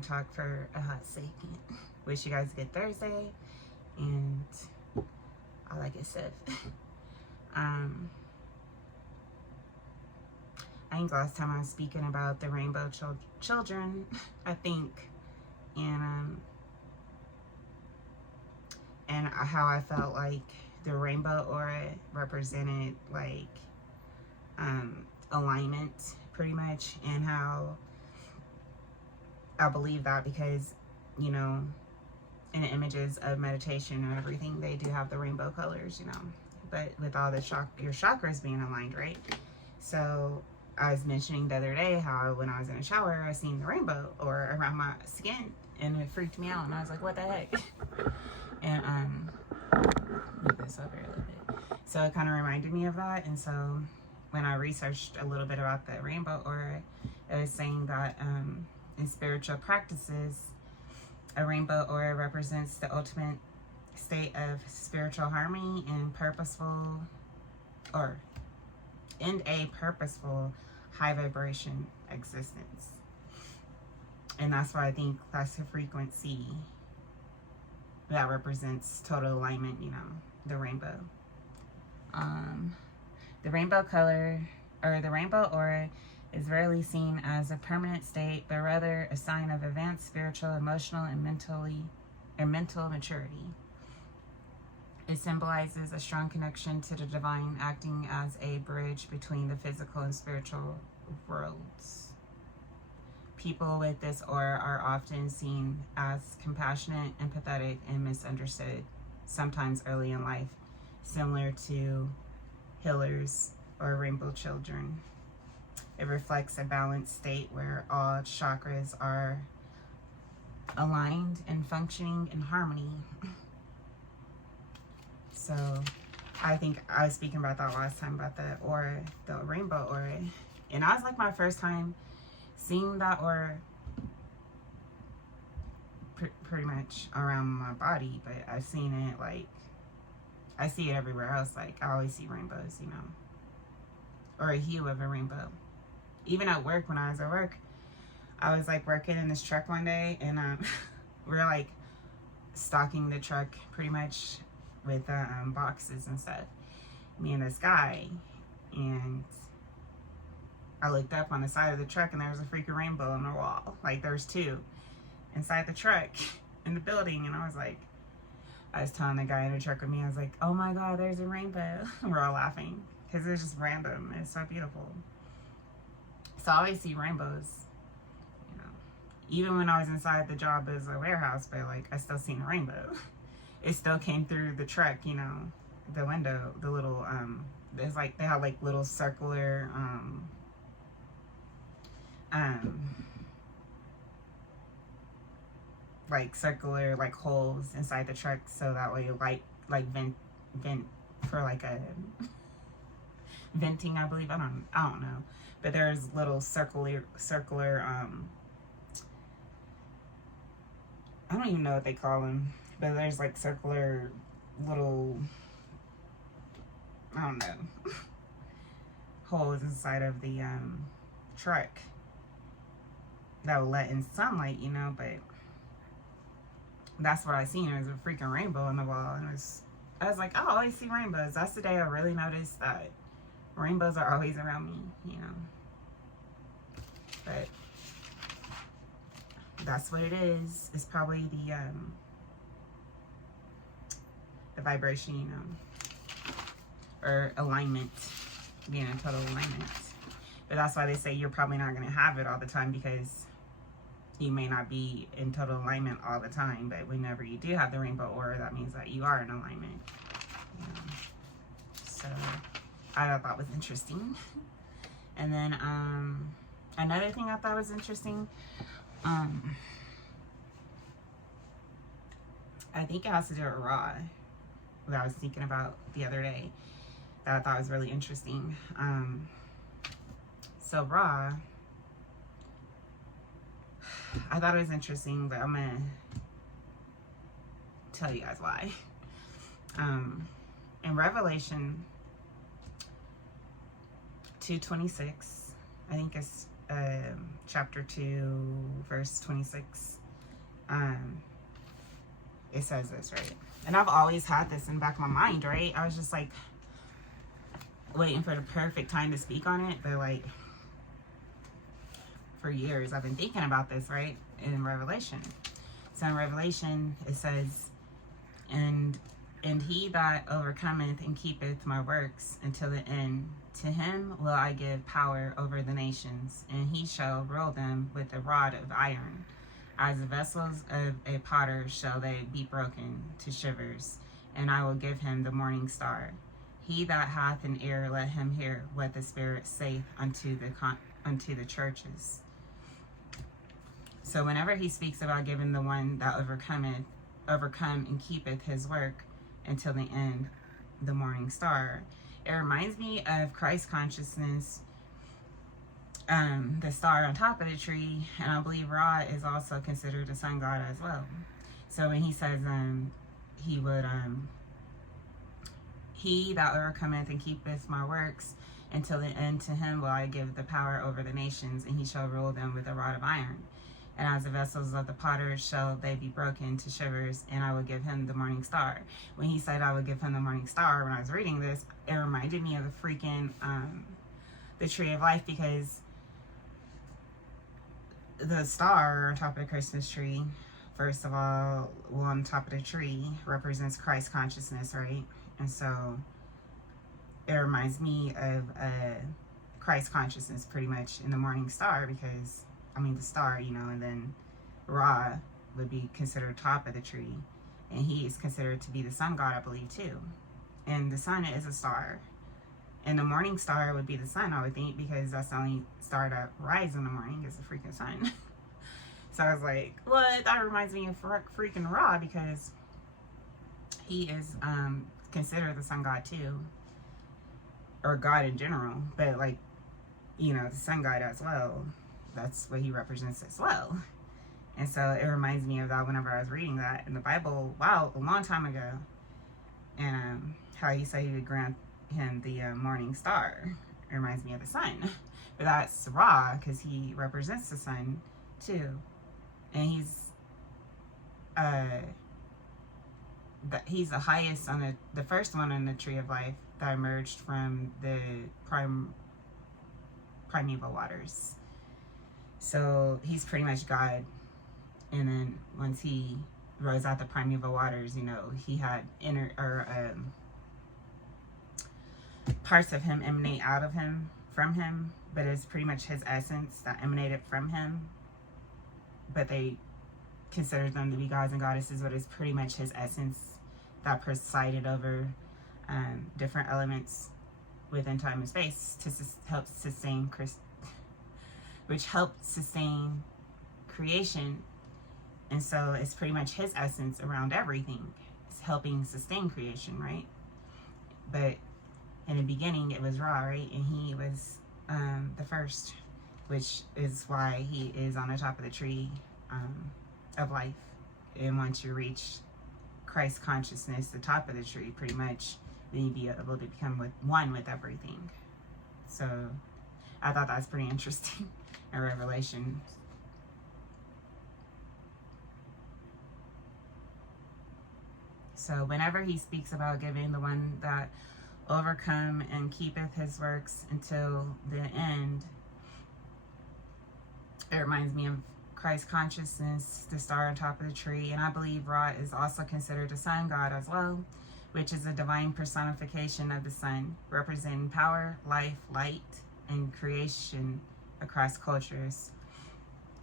to talk for a hot second. Wish you guys a good Thursday, and all that good stuff. I think last time I was speaking about the rainbow children, I think, and how I felt like the rainbow aura represented like alignment pretty much, and how I believe that because, you know, in the images of meditation and everything, they do have the rainbow colors, you know, but with all the your chakras being aligned, right? So I was mentioning the other day how when I was in the shower, I seen the rainbow or around my skin, and it freaked me out, and I was like, what the heck? And move this over a little bit. So it kind of reminded me of that. And so when I researched a little bit about the rainbow aura, it was saying that in spiritual practices, a rainbow aura represents the ultimate state of spiritual harmony and a purposeful high vibration existence. And that's why I think that's the frequency that represents total alignment, you know, the rainbow. The rainbow color, or the rainbow aura, is rarely seen as a permanent state, but rather a sign of advanced spiritual, emotional, and mental maturity. It symbolizes a strong connection to the divine, acting as a bridge between the physical and spiritual worlds. People with this aura are often seen as compassionate, empathetic, and misunderstood, sometimes early in life, similar to healers or rainbow children. It reflects a balanced state where all chakras are aligned and functioning in harmony. So I think I was speaking about that last time, about the aura, the rainbow aura. And I was like my first time seeing that aura pretty much around my body, but I've seen it, like, I see it everywhere else. Like, I always see rainbows, you know, or a hue of a rainbow. Even at work, when I was at work, I was like working in this truck one day, and we were like stocking the truck pretty much with boxes and stuff, me and this guy, and I looked up on the side of the truck, and there was a freaking rainbow on the wall. Like, there's two inside the truck in the building, and I was telling the guy in the truck with me, I was like, oh my god, there's a rainbow. We're all laughing because it's just random. It's so beautiful. So I always see rainbows, you know, even when I was inside the job as a warehouse, but like, I still seen a rainbow. It still came through the truck, you know, the window, the little there's like, they have like little circular like circular like holes inside the truck, so that way light like vent for like a venting, I believe. I don't know, but there's little circular I don't even know what they call them, but there's like circular little, I don't know, holes inside of the truck that will let in sunlight, you know. But that's what I seen. It was a freaking rainbow on the wall, and I was like, I always see rainbows. That's the day I really noticed that rainbows are always around me, you know. But that's what it is. It's probably the vibration, you know, or alignment, being in total alignment. But that's why they say you're probably not going to have it all the time, because you may not be in total alignment all the time. But whenever you do have the rainbow aura, that means that you are in alignment, you know. So I thought that was interesting. And then another thing I thought was interesting, I think it has to do with Ra, that I was thinking about the other day, that I thought was really interesting. So Ra, I thought it was interesting, but I'm gonna tell you guys why. In Revelation 2:26, I think it's chapter 2, verse 26. It says this, right? And I've always had this in the back of my mind, right? I was just like waiting for the perfect time to speak on it, but like for years I've been thinking about this, right? In Revelation. So in Revelation it says, and he that overcometh and keepeth my works until the end, to him will I give power over the nations, and he shall rule them with a rod of iron. As the vessels of a potter shall they be broken to shivers, and I will give him the morning star. He that hath an ear, let him hear what the Spirit saith unto the churches. So whenever he speaks about giving the one that overcome and keepeth his work until the end, the morning star, it reminds me of Christ consciousness, the star on top of the tree, and I believe Ra is also considered a sun god as well. So when he says he that overcometh and keepeth my works until the end, to him will I give the power over the nations, and he shall rule them with a rod of iron. And as the vessels of the potter shall they be broken to shivers, and I will give him the morning star. When he said I would give him the morning star, when I was reading this, it reminded me of the freaking the tree of life, because the star on top of the Christmas tree, first of all, on top of the tree represents Christ consciousness, right? And so it reminds me of Christ consciousness pretty much in the morning star, because the star, and then Ra would be considered top of the tree, and he is considered to be the sun god, I believe, too. And the sun is a star, and the morning star would be the sun, I would think, because that's the only star that rises in the morning is the freaking sun. So I was like, what? That reminds me of freaking Ra, because he is considered the sun god too, or god in general, but like, the sun god as well. That's what he represents as well. And so it reminds me of that whenever I was reading that in the Bible, wow, a long time ago. And how he said he would grant him the morning star. It reminds me of the sun. But that's Ra, because he represents the sun too. And he's the highest on the first one on the tree of life that emerged from the primeval waters. So he's pretty much God. And then once he rose out the primeval waters, he had parts of him emanate out of him, from him, but it's pretty much his essence that emanated from him. But they considered them to be gods and goddesses, but it's pretty much his essence that presided over different elements within time and space to help sustain which helped sustain creation. And so it's pretty much his essence around everything. It's helping sustain creation, right? But in the beginning, it was Ra, right? And he was the first, which is why he is on the top of the tree of life. And once you reach Christ consciousness, the top of the tree, pretty much, then you'd be able to become one with everything. So I thought that was pretty interesting in Revelation. So whenever he speaks about giving the one that overcome and keepeth his works until the end, it reminds me of Christ consciousness, the star on top of the tree. And I believe Ra is also considered a sun god as well, which is a divine personification of the sun, representing power, life, light, and creation across cultures.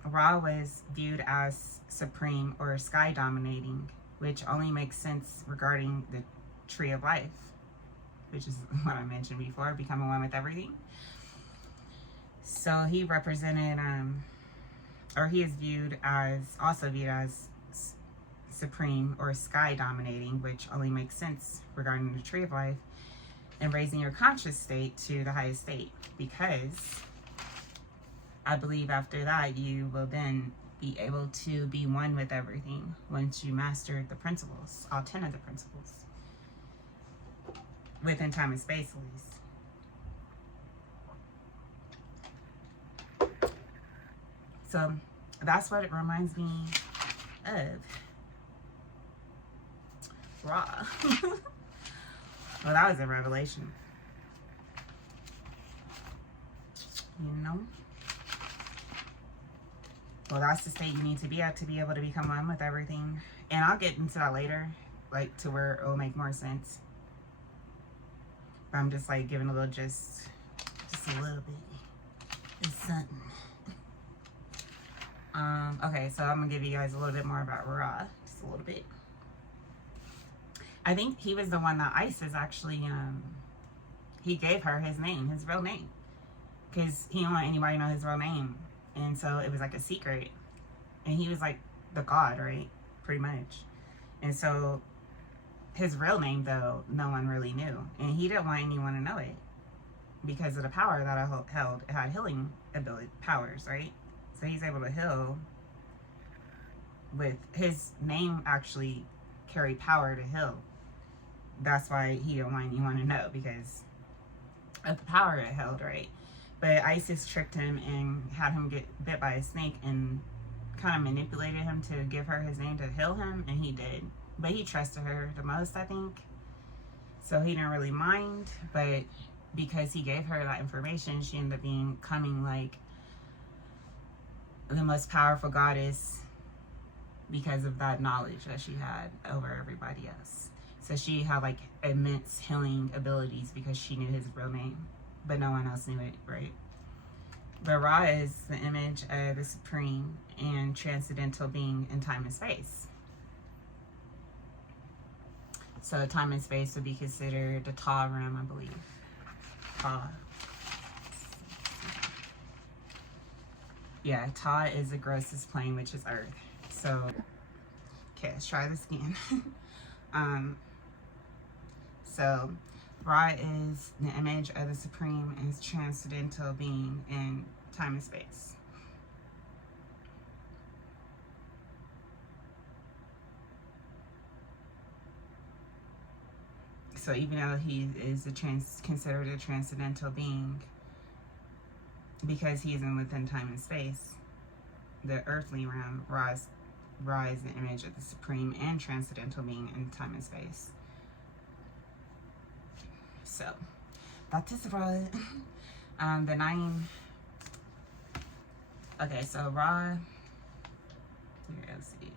Ra was viewed as supreme or sky dominating, which only makes sense regarding the tree of life, which is what I mentioned before, becoming one with everything. So he represented, or he is also viewed as supreme or sky dominating, which only makes sense regarding the tree of life, and raising your conscious state to the highest state, because I believe after that you will then be able to be one with everything once you master the principles, all 10 of the principles, within time and space at least. So that's what it reminds me of. Ra. Well, that was a revelation. You know? Well, that's the state you need to be at to be able to become one with everything. And I'll get into that later, like to where it'll make more sense. But I'm just like giving a little just a little bit. It's something. Okay, so I'm gonna give you guys a little bit more about Ra, just a little bit. I think he was the one that Isis actually, he gave her his name, his real name, because he didn't want anybody to know his real name, and so it was like a secret. And he was like the god, right? Pretty much. And so his real name, though, no one really knew, and he didn't want anyone to know it because of the power that I held. It had healing ability powers, right? So he's able to heal with his name. Actually carried power to heal. That's why he didn't want anyone to know, because of the power it held, right? But Isis tricked him and had him get bit by a snake and kind of manipulated him to give her his name to heal him, and he did. But he trusted her the most, I think. So he didn't really mind, but because he gave her that information, she ended up becoming like the most powerful goddess because of that knowledge that she had over everybody else. So she had like immense healing abilities because she knew his real name, but no one else knew it, right? But Ra is the image of the supreme and transcendental being in time and space. So time and space would be considered the Ta realm, I believe. Ta. Yeah, Ta is the grossest plane, which is Earth. So, okay, let's try this again. So, Ra is the image of the supreme and transcendental being in time and space. So even though he is considered a transcendental being, because he isn't within time and space, the earthly realm, Ra is the image of the supreme and transcendental being in time and space. So that is Ra. The 9. Okay, so Ra. Here, let's see.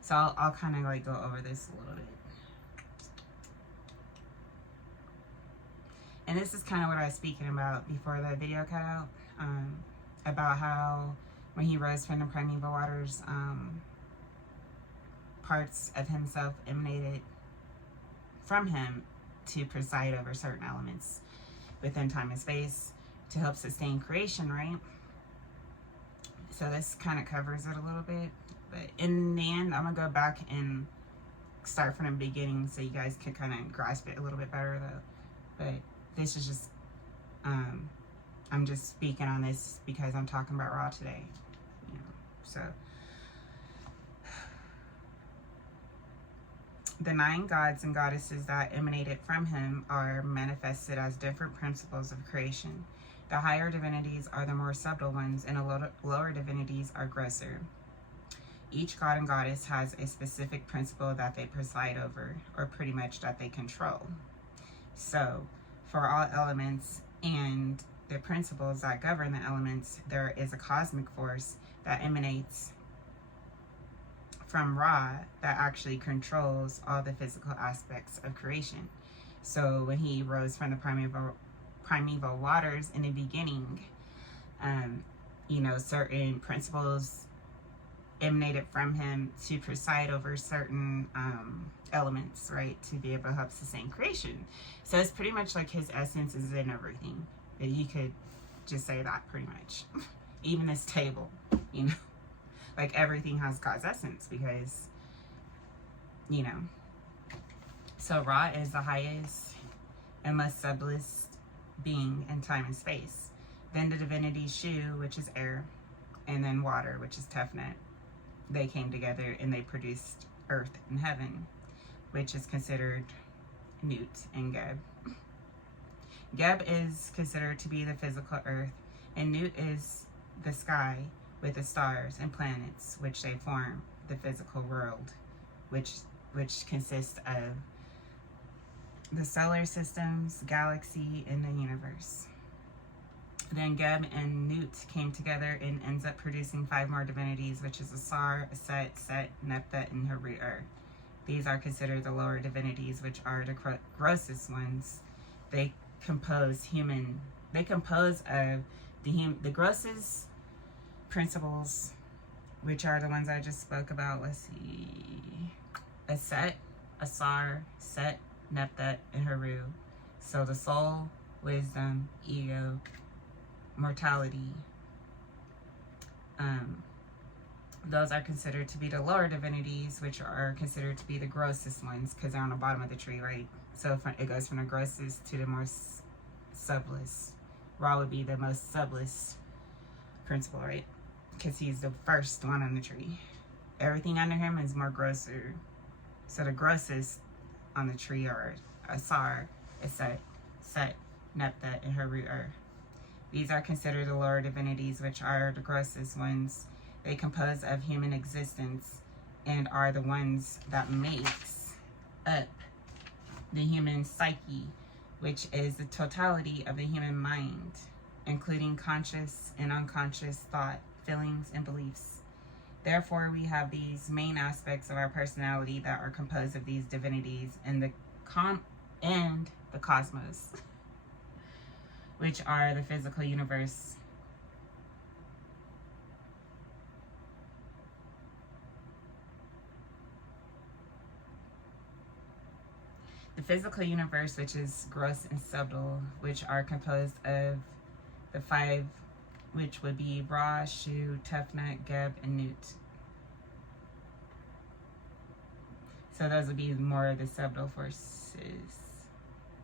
So I'll kind of like go over this a little bit. And this is kind of what I was speaking about before the video cut out, about how when he rose from the primeval waters, parts of himself emanated from him to preside over certain elements within time and space to help sustain creation, right? So this kind of covers it a little bit. But in the end, I'm going to go back and start from the beginning so you guys can kind of grasp it a little bit better, though. But this is just, I'm just speaking on this because I'm talking about Ra today, you know, so. The 9 gods and goddesses that emanated from him are manifested as different principles of creation. The higher divinities are the more subtle ones, and the lower divinities are grosser. Each god and goddess has a specific principle that they preside over, or pretty much that they control. So, for all elements and the principles that govern the elements, there is a cosmic force that emanates from Ra that actually controls all the physical aspects of creation. So when he rose from the primeval waters in the beginning, you know, certain principles emanated from him to preside over certain elements, right, to be able to help sustain creation. So it's pretty much like his essence is in everything. You could just say that pretty much. Even this table, you know, like everything has God's essence because, you know. So Ra is the highest and most subtlest being in time and space. Then the divinity Shu, which is air, and then water, which is Tefnut. They came together and they produced earth and heaven, which is considered Nut and Geb. Geb is considered to be the physical earth, and Nut is the sky, with the stars and planets which they form the physical world, which consists of the solar systems, galaxy, and the universe. Then Geb and Nut came together and ends up producing 5 more divinities, which is Asar, Aset, Set, Nephthah, and Haru-Ur. These are considered the lower divinities, which are the grossest ones. They compose of the grossest principles, which are the ones I just spoke about. Let's see. Aset, Asar, Set, Nephthah, and Haru. So the soul, wisdom, ego, mortality. Those are considered to be the lower divinities, which are considered to be the grossest ones because they're on the bottom of the tree, right? So it goes from the grossest to the more subless. Ra would be the most subless principle, right? Because he's the first one on the tree. Everything under him is more grosser. So the grossest on the tree are Asar, Aset, Set, Nephthah, and Haru-Ur. These are considered the lower divinities, which are the grossest ones. They compose of human existence and are the ones that makes up the human psyche, which is the totality of the human mind, including conscious and unconscious thought, feelings, and beliefs. Therefore, we have these main aspects of our personality that are composed of these divinities and the cosmos, which are the physical universe. The physical universe, which is gross and subtle, which are composed of the 5, which would be Ra, Shu, Tefnut, Geb, and Nut. So those would be more of the subtle forces.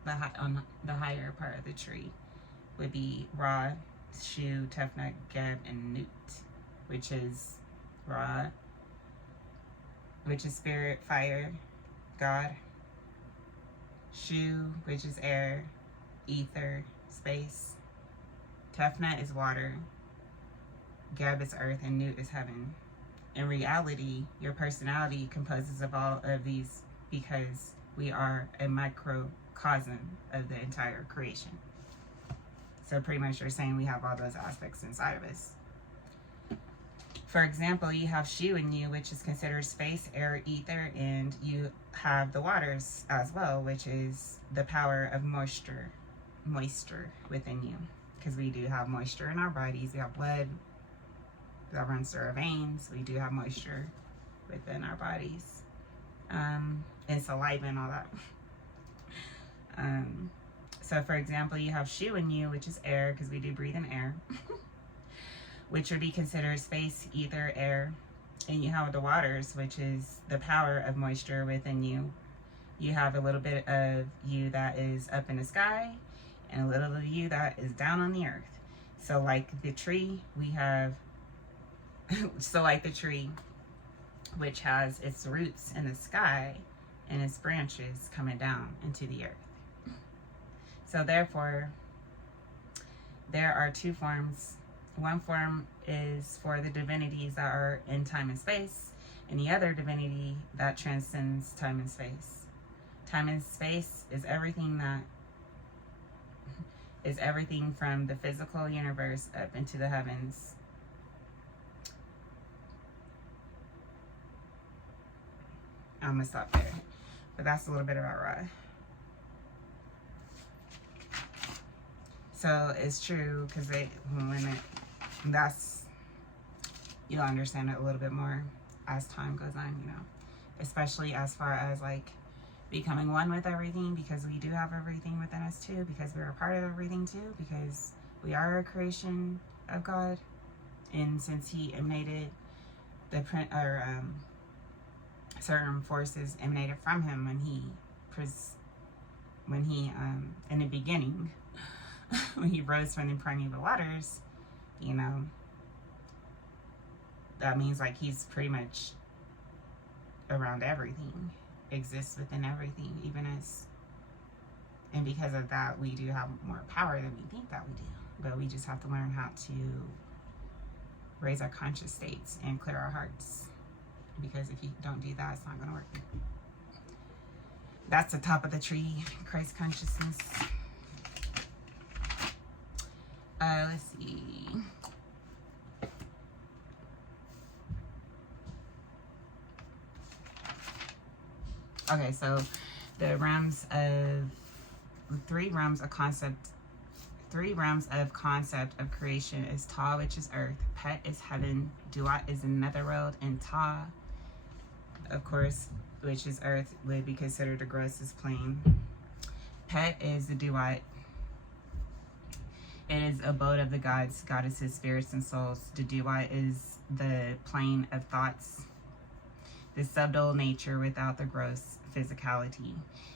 On the higher part of the tree would be Ra, Shu, Tefnut, Geb, and Nut, which is Ra, which is spirit, fire, God. Shu, which is air, ether, space. Tefnut is water. Geb is earth, and Nut is heaven. In reality, your personality composes of all of these because we are a microcosm of the entire creation. So pretty much you're saying we have all those aspects inside of us. For example, you have Shu in you, which is considered space, air, ether, and you have the waters as well, which is the power of moisture within you. Because we do have moisture in our bodies. We have blood that runs through our veins. We do have moisture within our bodies. And saliva and all that. So for example, you have Shu in you, which is air, because we do breathe in air. Which would be considered space, ether, air. And you have the waters, which is the power of moisture within you. You have a little bit of you that is up in the sky, and a little of you that is down on the earth. So like the tree, we have, like the tree, which has its roots in the sky, and its branches coming down into the earth. So therefore, there are 2 forms. One form is for the divinities that are in time and space, and the other divinity that transcends time and space. Time and space is everything from the physical universe up into the heavens. I'm gonna stop there, but that's a little bit about Ra. So it's true, because you'll understand it a little bit more as time goes on, especially as far as like becoming one with everything, because we do have everything within us too, because we're a part of everything too, because we are a creation of God. And since he emanated certain forces emanated from him when he in the beginning, when he rose from the primeval waters, that means like he's pretty much around everything, exists within everything, even us. And because of that, we do have more power than we think that we do. But we just have to learn how to raise our conscious states, and clear our hearts. Because if you don't do that, it's not going to work. That's the top of the tree, Christ consciousness. Let's see. Okay, so the realms of three realms of concept of creation is Ta, which is earth, Pet is heaven, Duat is the netherworld, and Ta, of course, which is earth, would be considered the grossest plane. Pet is the Duat. It is abode of the gods, goddesses, spirits, and souls. The Duat is the plane of thoughts, the subtle nature without the gross physicality.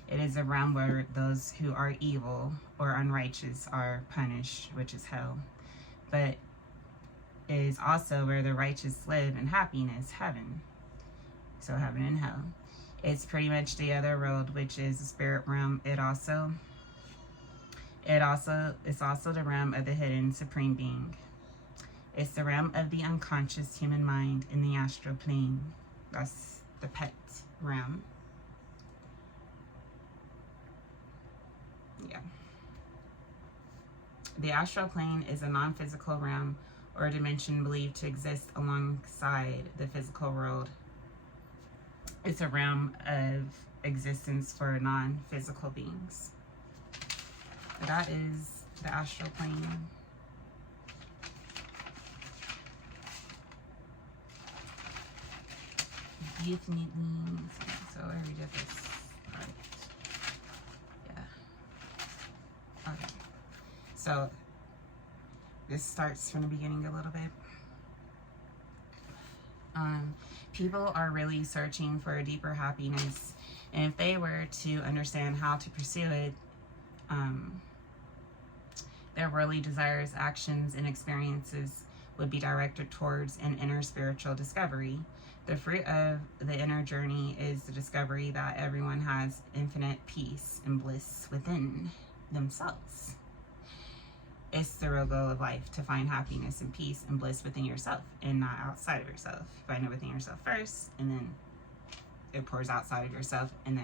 It is a realm where those who are evil or unrighteous are punished, which is hell. But it is also where the righteous live in happiness, heaven. So heaven and hell. It's pretty much the other world, which is the spirit realm. It's also the realm of the hidden supreme being. It's the realm of the unconscious human mind in the astral plane. That's the Pet realm. Yeah. The astral plane is a non-physical realm or dimension believed to exist alongside the physical world. It's a realm of existence for non-physical beings. That is the astral plane. Definitely. So I already did this. Right. Yeah. Okay. So this starts from the beginning a little bit. People are really searching for a deeper happiness, and if they were to understand how to pursue it, their worldly desires, actions, and experiences would be directed towards an inner spiritual discovery. The fruit of the inner journey is the discovery that everyone has infinite peace and bliss within themselves. It's the real goal of life, to find happiness and peace and bliss within yourself and not outside of yourself. Find it within yourself first, and then it pours outside of yourself, and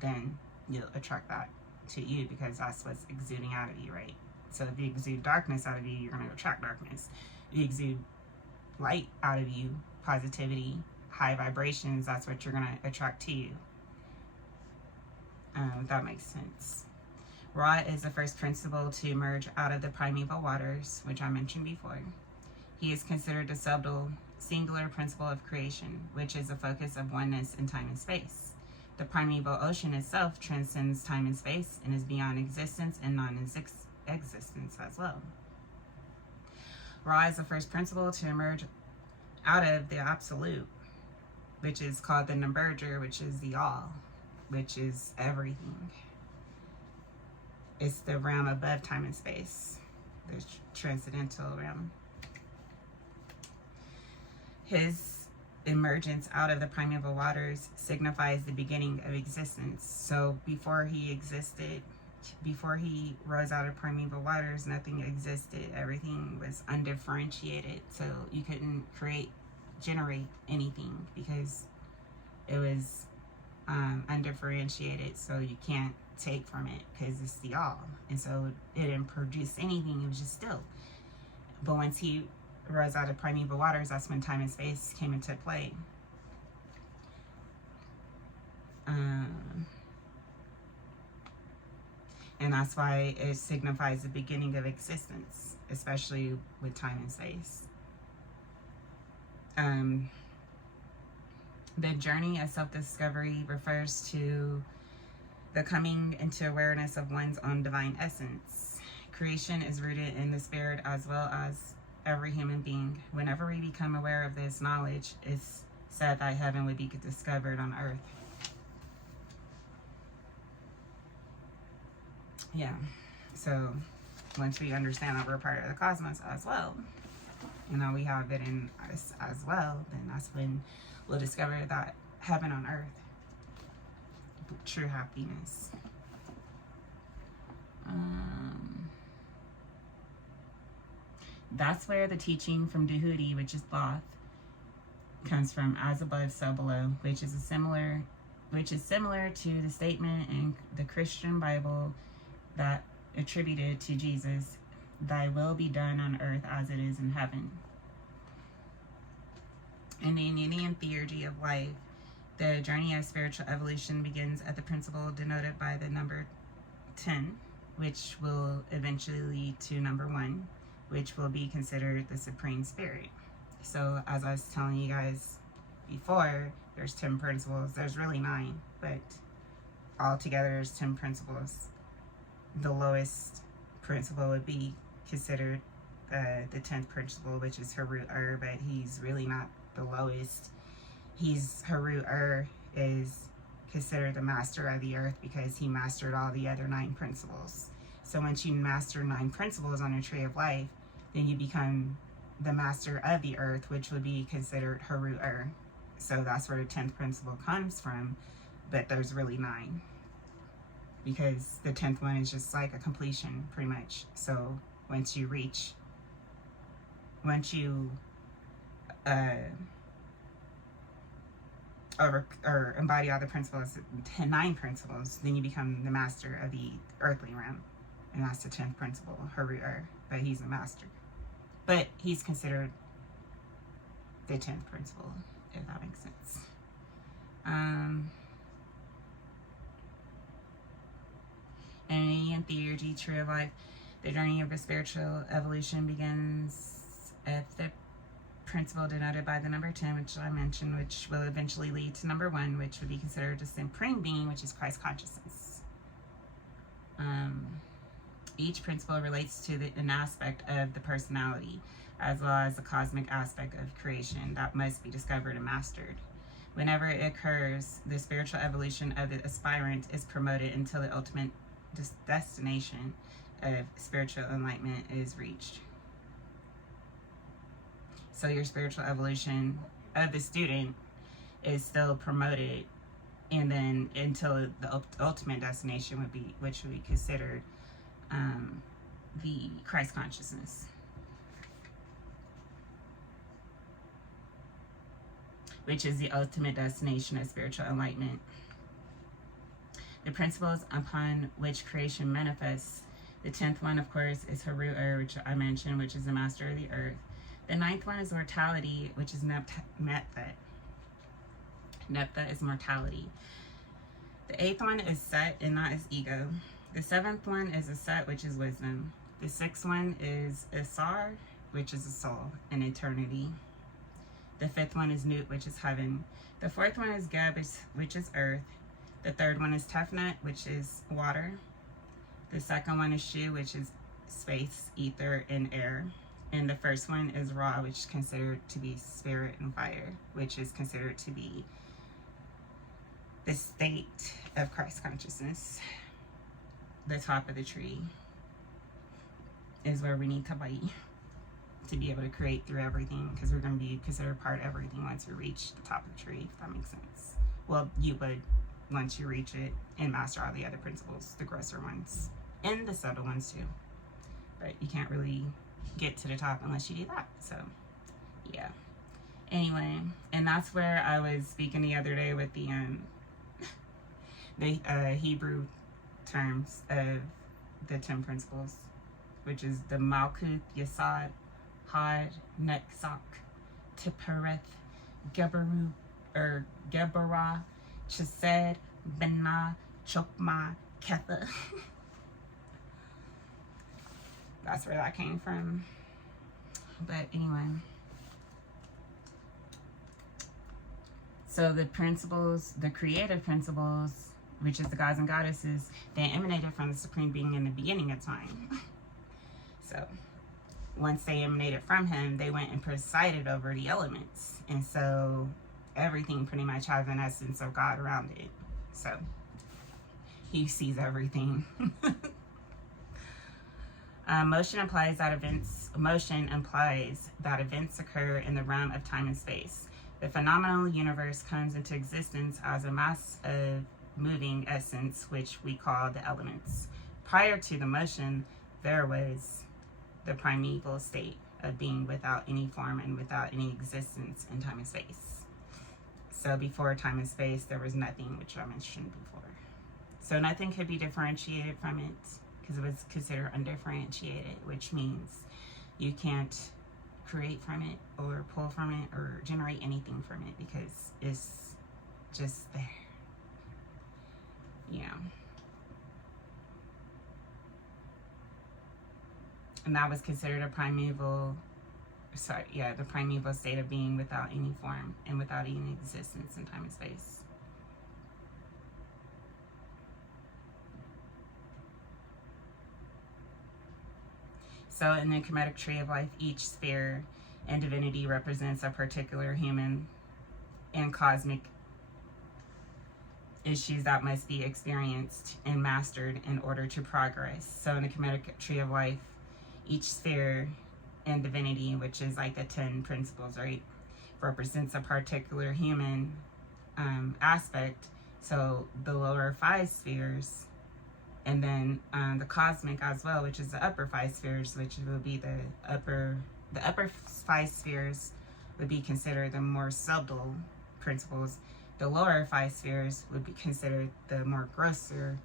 then you'll attract that to you, because that's what's exuding out of you, right? So if you exude darkness out of you, you're going to attract darkness. If you exude light out of you, positivity, high vibrations, that's what you're going to attract to you. If that makes sense. Ra is the first principle to emerge out of the primeval waters, which I mentioned before. He is considered the subtle, singular principle of creation, which is a focus of oneness in time and space. The primeval ocean itself transcends time and space and is beyond existence and non-existence as well. Ra is the first principle to emerge out of the absolute, which is called the Namberger, which is the all, which is everything. It's the realm above time and space, the transcendental realm. His emergence out of the primeval waters signifies the beginning of existence. So before he existed, before he rose out of primeval waters, nothing existed. Everything was undifferentiated. So you couldn't generate anything, because it was undifferentiated. So you can't take from it, because it's the all. And so it didn't produce anything. It was just still. But once he rose out of primeval waters, that's when time and space came into play. And that's why it signifies the beginning of existence, especially with time and space. The journey of self-discovery refers to the coming into awareness of one's own divine essence. Creation is rooted in the spirit as well as every human being. Whenever we become aware of this knowledge, it's said that heaven would be discovered on earth. Yeah, so once we understand that we're part of the cosmos as well, we have it in us as well, then that's when we'll discover that heaven on earth, true happiness. That's where the teaching from Dehudi, which is Thoth, comes from, as above, so below, which is similar to the statement in the Christian Bible that attributed to Jesus, "Thy will be done on earth as it is in heaven." In the Indian theurgy of life, the journey of spiritual evolution begins at the principle denoted by the number 10, which will eventually lead to number 1, which will be considered the Supreme Spirit. So, as I was telling you guys before, there's 10 principles. There's really 9, but altogether there's 10 principles. The lowest principle would be considered the 10th principle, which is Haru-Ur, but he's really not the lowest. Haru-Ur is considered the master of the earth because he mastered all the other 9 principles. So once you master 9 principles on a tree of life, then you become the master of the earth, which would be considered Haru-Ur. So that's where the 10th principle comes from, but there's really 9. Because the 10th one is just like a completion, pretty much. So once you or embody all the principles, 9 principles, then you become the master of the earthly realm. And that's the 10th principle, Haru-Ur. But he's a master. But he's considered the 10th principle, if that makes sense. In Indian theurgy, tree of life, the journey of a spiritual evolution begins at the principle denoted by the number 10, which I mentioned, which will eventually lead to number 1, which would be considered the supreme being, which is Christ consciousness. Each principle relates to an aspect of the personality, as well as the cosmic aspect of creation that must be discovered and mastered. Whenever it occurs, the spiritual evolution of the aspirant is promoted until the ultimate destination of spiritual enlightenment is reached. So your spiritual evolution of the student is still promoted, and then until the ultimate destination would be, which would be considered the Christ consciousness, which is the ultimate destination of spiritual enlightenment. The principles upon which creation manifests. The 10th one, of course, is Haru-Ur, which I mentioned, which is the master of the earth. The 9th one is mortality, which is Neptha. Neptha is mortality. The 8th one is Set, and that is ego. The 7th one is Aset, which is wisdom. The 6th one is Isar, which is the soul and eternity. The 5th one is Nut, which is heaven. The 4th one is Geb, which is earth. The 3rd one is Tefnut, which is water. The 2nd one is Shu, which is space, ether, and air. And the 1st one is Ra, which is considered to be spirit and fire, which is considered to be the state of Christ consciousness. The top of the tree is where we need to be able to create through everything, because we're going to be considered part of everything once we reach the top of the tree, if that makes sense. Well, you would, once you reach it and master all the other principles, the grosser ones and the subtle ones too. But you can't really get to the top unless you do that. So yeah, anyway, and that's where I was speaking the other day with the Hebrew terms of the 10 principles, which is the Malkuth, Yesod, Had, Netzach, Tipereth, Gebaru, or Gebarah, Chesed, Benah, Chokmah, Ketha. That's where that came from. But anyway. So the principles, the creative principles, which is the gods and goddesses, they emanated from the Supreme Being in the beginning of time. So once they emanated from him, they went and presided over the elements. And so everything pretty much has an essence of God around it. So he sees everything. Motion implies that events occur in the realm of time and space. The phenomenal universe comes into existence as a mass of moving essence, which we call the elements. Prior to the motion, there was the primeval state of being without any form and without any existence in time and space. So before time and space, there was nothing, which I mentioned before. So nothing could be differentiated from it because it was considered undifferentiated, which means you can't create from it or pull from it or generate anything from it because it's just there. Yeah. And that was considered a primeval, the primeval state of being without any form and without any existence in time and space. So in the Kemetic tree of life, each sphere and divinity represents a particular human and cosmic issues that must be experienced and mastered in order to progress. So in the Kemetic tree of life, each sphere and divinity, which is like the 10 principles, right, represents a particular human aspect. So the lower 5 spheres, and then the cosmic as well, which is the upper 5 spheres, which will be the upper 5 spheres would be considered the more subtle principles. The lower 5 spheres would be considered the more grosser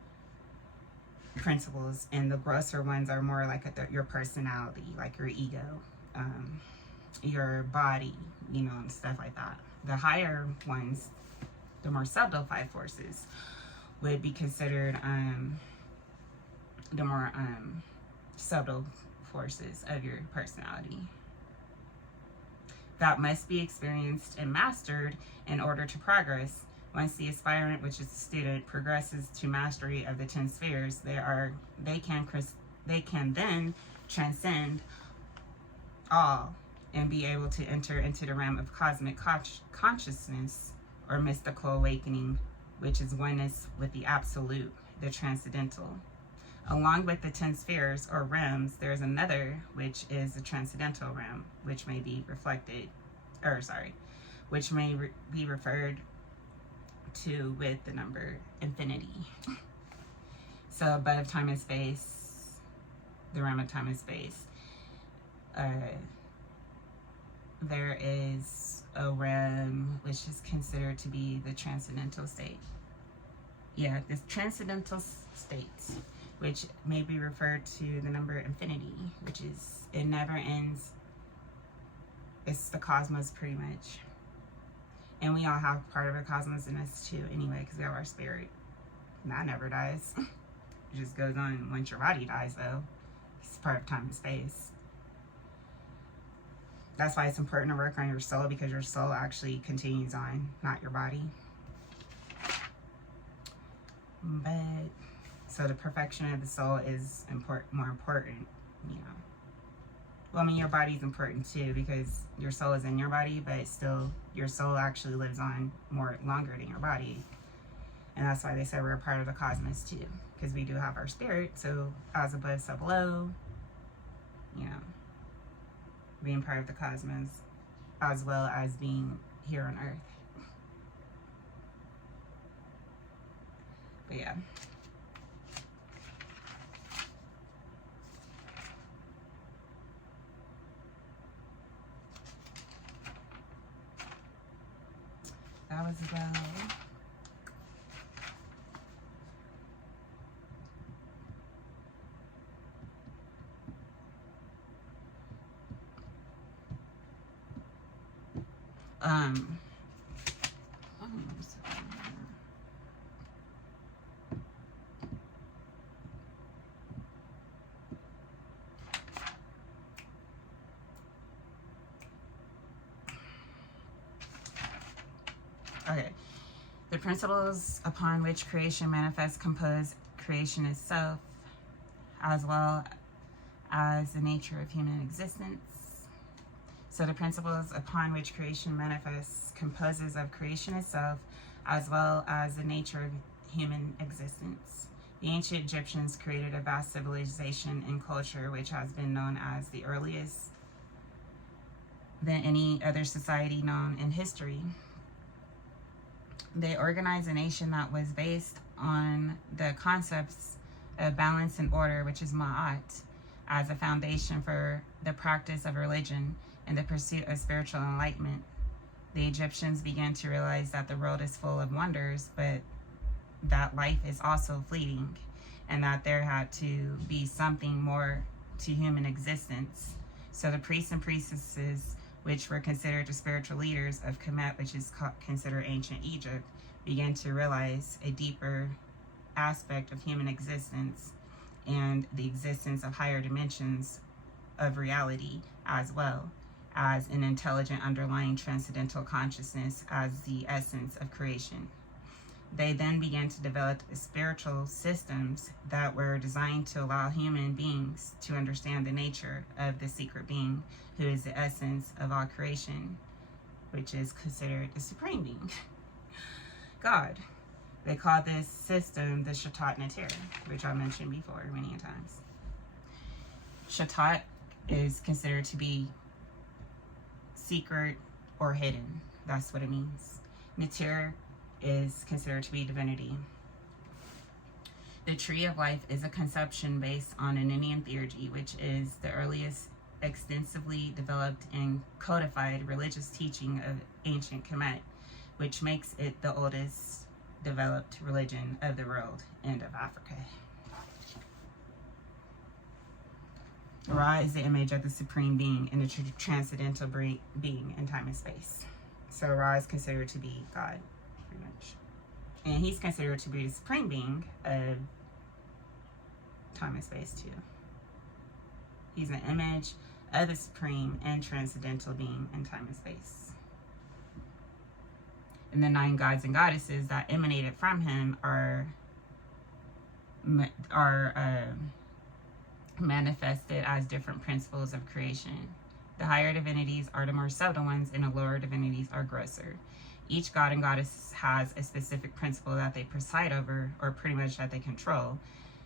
principles, and the grosser ones are more like your personality, like your ego, your body, and stuff like that. The higher ones, the more subtle 5 forces, would be considered the more subtle forces of your personality that must be experienced and mastered in order to progress. Once the aspirant, which is the student, progresses to mastery of the 10 spheres, they can then transcend all and be able to enter into the realm of cosmic consciousness or mystical awakening, which is oneness with the absolute, the transcendental. Along with the 10 spheres or realms, there's another, which is the transcendental realm, which may be be referred to with the number infinity. So above time and space, the realm of time and space, there is a realm which is considered to be the transcendental state. Yeah, this transcendental state, which may be referred to the number infinity, which is, it never ends. It's the cosmos pretty much. And we all have part of the cosmos in us too anyway, because we have our spirit. And that never dies. It just goes on once your body dies though. It's part of time and space. That's why it's important to work on your soul, because your soul actually continues on, not your body. But so the perfection of the soul is more important, Well, I mean, your body's important too, because your soul is in your body, but still, your soul actually lives on longer than your body. And that's why they say we're a part of the cosmos too, because we do have our spirit. So as above, so below, being part of the cosmos, as well as being here on Earth. But yeah. That was about okay. The principles upon which creation manifests compose creation itself, as well as the nature of human existence. So the principles upon which creation manifests composes of creation itself, as well as the nature of human existence. The ancient Egyptians created a vast civilization and culture which has been known as the earliest than any other society known in history. They organized a nation that was based on the concepts of balance and order, which is Ma'at, as a foundation for the practice of religion and the pursuit of spiritual enlightenment. The Egyptians began to realize that the world is full of wonders, but that life is also fleeting, and that there had to be something more to human existence. So the priests and priestesses, which were considered the spiritual leaders of Kemet, which is considered ancient Egypt, began to realize a deeper aspect of human existence and the existence of higher dimensions of reality, as well as an intelligent underlying transcendental consciousness as the essence of creation. They then began to develop spiritual systems that were designed to allow human beings to understand the nature of the secret being, who is the essence of all creation, which is considered the supreme being, God. They call this system the Shatat Neter, which I mentioned before many times. Shatat is considered to be secret or hidden. That's what it means. Neter is considered to be divinity. The Tree of Life is a conception based on an Indian theurgy, which is the earliest extensively developed and codified religious teaching of ancient Kemet, which makes it the oldest developed religion of the world and of Africa. Ra is the image of the supreme being and the transcendental being in time and space. So Ra is considered to be God, pretty much. And he's considered to be the supreme being of time and space too. He's an image of the supreme and transcendental being in time and space. And the 9 gods and goddesses that emanated from him are manifested as different principles of creation. The higher divinities are the more subtle ones, and the lower divinities are grosser. Each god and goddess has a specific principle that they preside over, or pretty much that they control.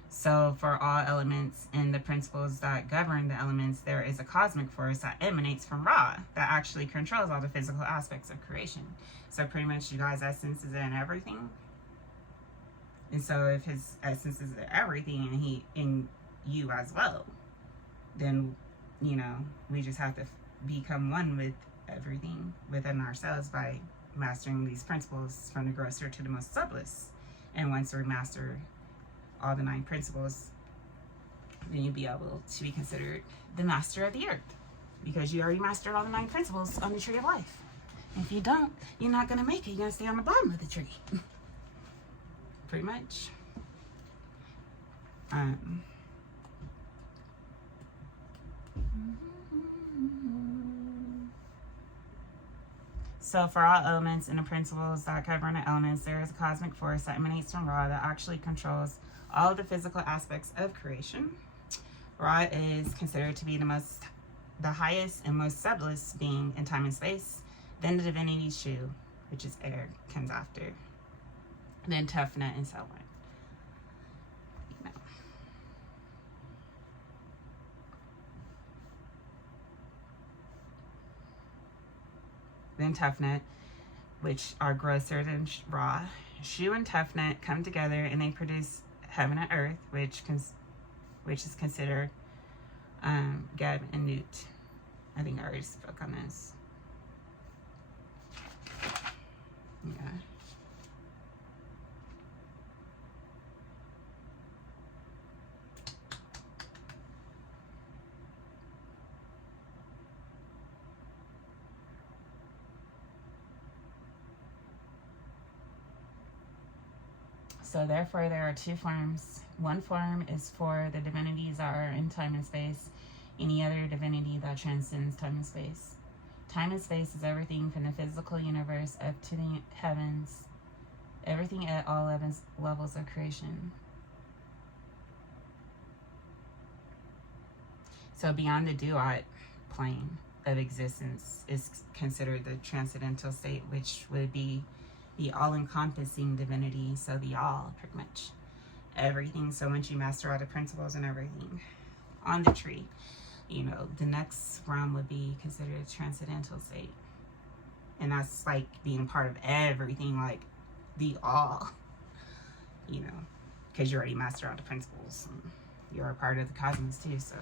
So for all elements and the principles that govern the elements, there is a cosmic force that emanates from Ra that actually controls all the physical aspects of creation. So pretty much you guys' essence is in everything. And so if his essence is in everything and he in you as well, then, you know, we just have to become one with everything within ourselves by mastering these principles from the grosser to the most subtlest. And once we master all the 9 principles, then you'll be able to be considered the master of the earth, because you already mastered all the 9 principles on the Tree of Life. If you don't, you're not going to make it. You're going to stay on the bottom of the tree. Pretty much. So for all elements and the principles that govern the elements, there is a cosmic force that emanates from Ra that actually controls all of the physical aspects of creation. Ra is considered to be the highest and most subtlest being in time and space. Then the divinity Shu, which is air, comes after. Then Tefnut and so on. You know. Then Tefnut, which are grosser than Ra. Shu and Tefnut come together and they produce heaven and earth, which is considered Geb and Nut. I think I already spoke on this. Yeah. So therefore there are 2 forms. One form is for the divinities that are in time and space, any other divinity that transcends time and space. Time and space is everything from the physical universe up to the heavens, everything at all levels of creation. So beyond the duat plane of existence is considered the transcendental state, which would be the all-encompassing divinity, so the all, pretty much. Everything. So once you master all the principles and everything on the tree, you know, the next realm would be considered a transcendental state. And that's like being part of everything, like the all, you know, because you already mastered all the principles. And you're a part of the cosmos too, so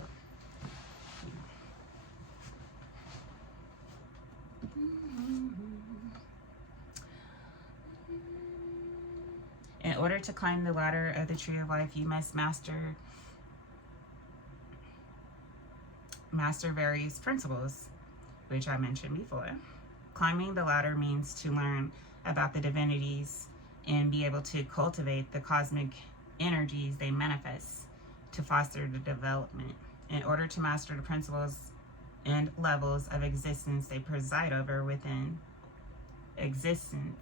In order to climb the ladder of the tree of life, you must master various principles, which I mentioned before. Climbing the ladder means to learn about the divinities and be able to cultivate the cosmic energies they manifest to foster the development. In order to master the principles and levels of existence they preside over within existence.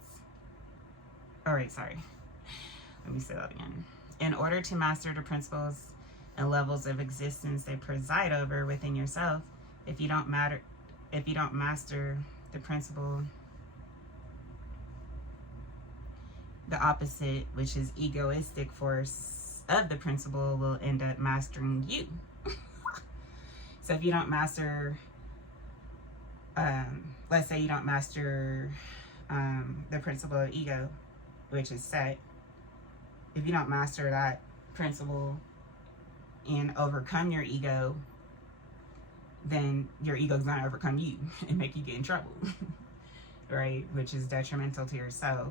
All right, sorry. Let me say that again. In order to master the principles and levels of existence they preside over within yourself, if you don't master the principle, the opposite, which is egoistic force of the principle, will end up mastering you. So if you don't master, let's say you don't master the principle of ego, which is set. If you don't master that principle and overcome your ego, then your ego is going to overcome you and make you get in trouble, right? Which is detrimental to yourself.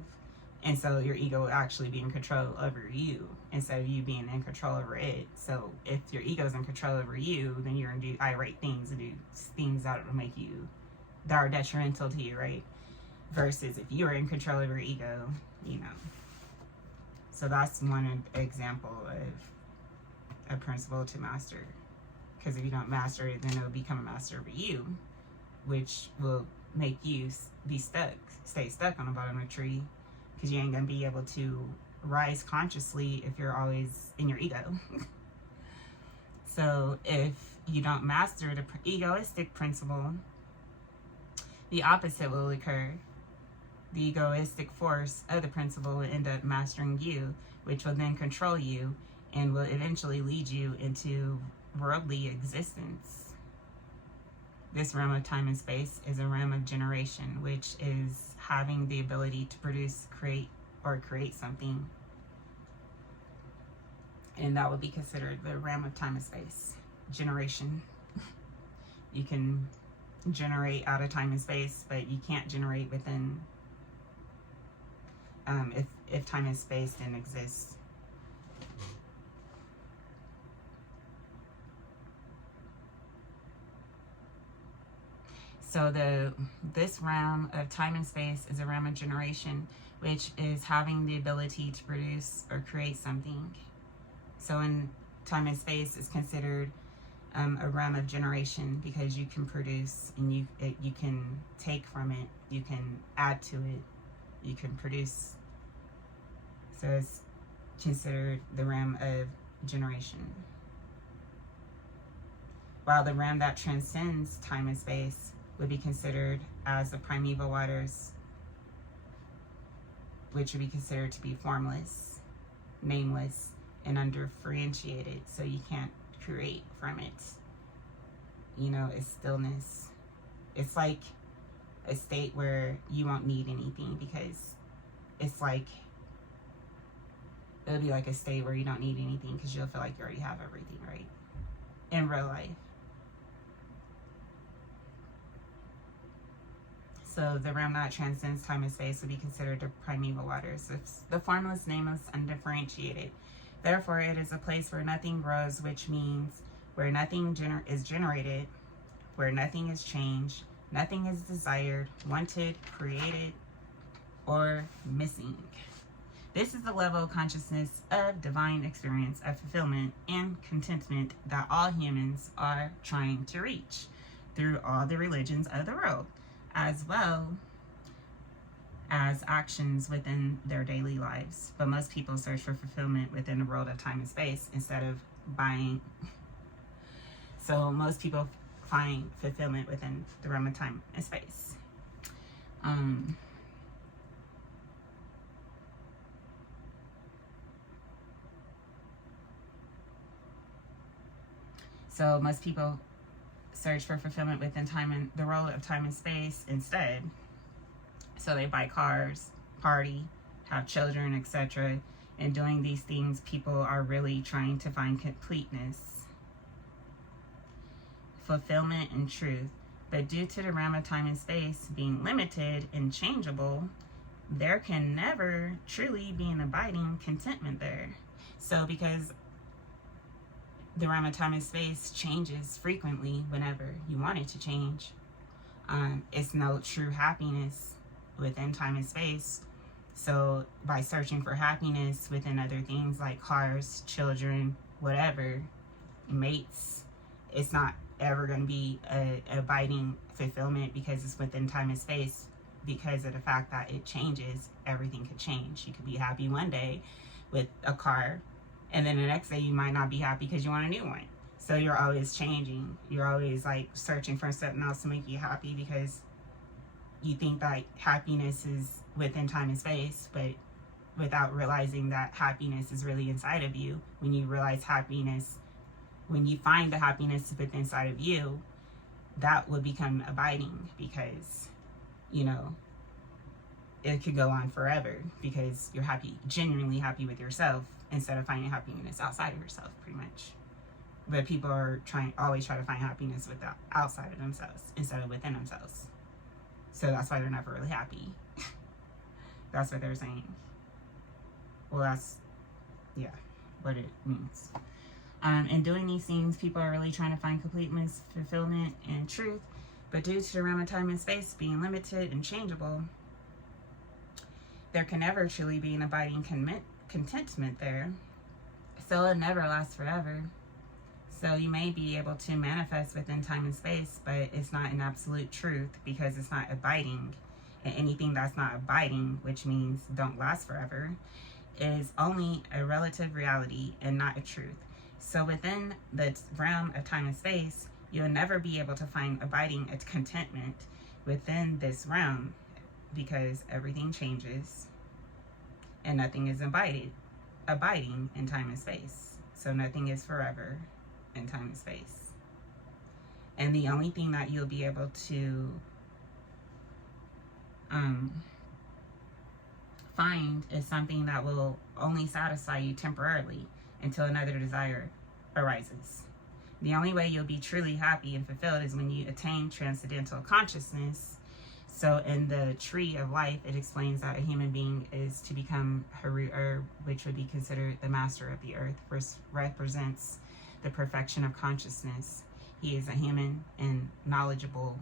And so your ego will actually be in control over you instead of you being in control over it. So if your ego is in control over you, then you're going to do irate things and do things that are detrimental to you, right? Versus if you are in control of your ego, you know. So that's one example of a principle to master. Because if you don't master it, then it'll become a master over you, which will make you stay stuck on the bottom of the tree, because you ain't going to be able to rise consciously if you're always in your ego. So if you don't master the egoistic principle, the opposite will occur. The egoistic force of the principle will end up mastering you, which will then control you and will eventually lead you into worldly existence. This realm of time and space is a realm of generation, which is having the ability to produce, create something. And that would be considered the realm of time and space. Generation. You can generate out of time and space, but you can't generate within, if time and space didn't exist. So this realm of time and space is a realm of generation, which is having the ability to produce or create something. So in time and space is considered a realm of generation, because you can produce and you can take from it, you can add to it, you can produce. So it's considered the realm of generation. While the realm that transcends time and space would be considered as the primeval waters, which would be considered to be formless, nameless, and undifferentiated. So you can't create from it. You know, it's stillness. It's like a state where you won't need anything, because it's like, it'll be like a state where you don't need anything because you'll feel like you already have everything, right? In real life. So the realm that transcends time and space would be considered the primeval waters. It's the formless, nameless, undifferentiated. Therefore, it is a place where nothing grows, which means where nothing is generated, where nothing is changed, nothing is desired, wanted, created, or missing. This is the level of consciousness of divine experience of fulfillment and contentment that all humans are trying to reach through all the religions of the world, as well as actions within their daily lives. But most people search for fulfillment within the world of time and space instead of buying. So most people find fulfillment within the realm of time and space. So most people search for fulfillment within the world of time and space instead. So they buy cars, party, have children, etc. And doing these things, people are really trying to find completeness, fulfillment, and truth. But due to the realm of time and space being limited and changeable, there can never truly be an abiding contentment there. So because the realm of time and space changes frequently whenever you want it to change, it's no true happiness within time and space. So by searching for happiness within other things like cars, children, whatever, mates, it's not ever going to be a abiding fulfillment because it's within time and space. Because of the fact that it changes, everything could change. You could be happy one day with a car, and then the next day you might not be happy because you want a new one. So you're always changing. You're always like searching for something else to make you happy because you think that happiness is within time and space, but without realizing that happiness is really inside of you. When you realize happiness, when you find the happiness within inside of you, that will become abiding because, you know, it could go on forever because you're happy, genuinely happy with yourself instead of finding happiness outside of yourself, pretty much. But people are always try to find happiness with the outside of themselves instead of within themselves. So that's why they're never really happy. That's what they're saying. Well, that's, yeah, what it means. In doing these things, people are really trying to find completeness, fulfillment, and truth. But due to the realm of time and space being limited and changeable, there can never truly be an abiding contentment there. So it never lasts forever. So you may be able to manifest within time and space, but it's not an absolute truth because it's not abiding. And anything that's not abiding, which means don't last forever, is only a relative reality and not a truth. So within the realm of time and space, you'll never be able to find abiding contentment within this realm because everything changes and nothing is abiding in time and space. So nothing is forever in time and space. And the only thing that you'll be able to find is something that will only satisfy you temporarily until another desire arises. The only way you'll be truly happy and fulfilled is when you attain transcendental consciousness. So in the tree of life, it explains that a human being is to become Heru, which would be considered the master of the earth, which represents the perfection of consciousness. He is a human and knowledgeable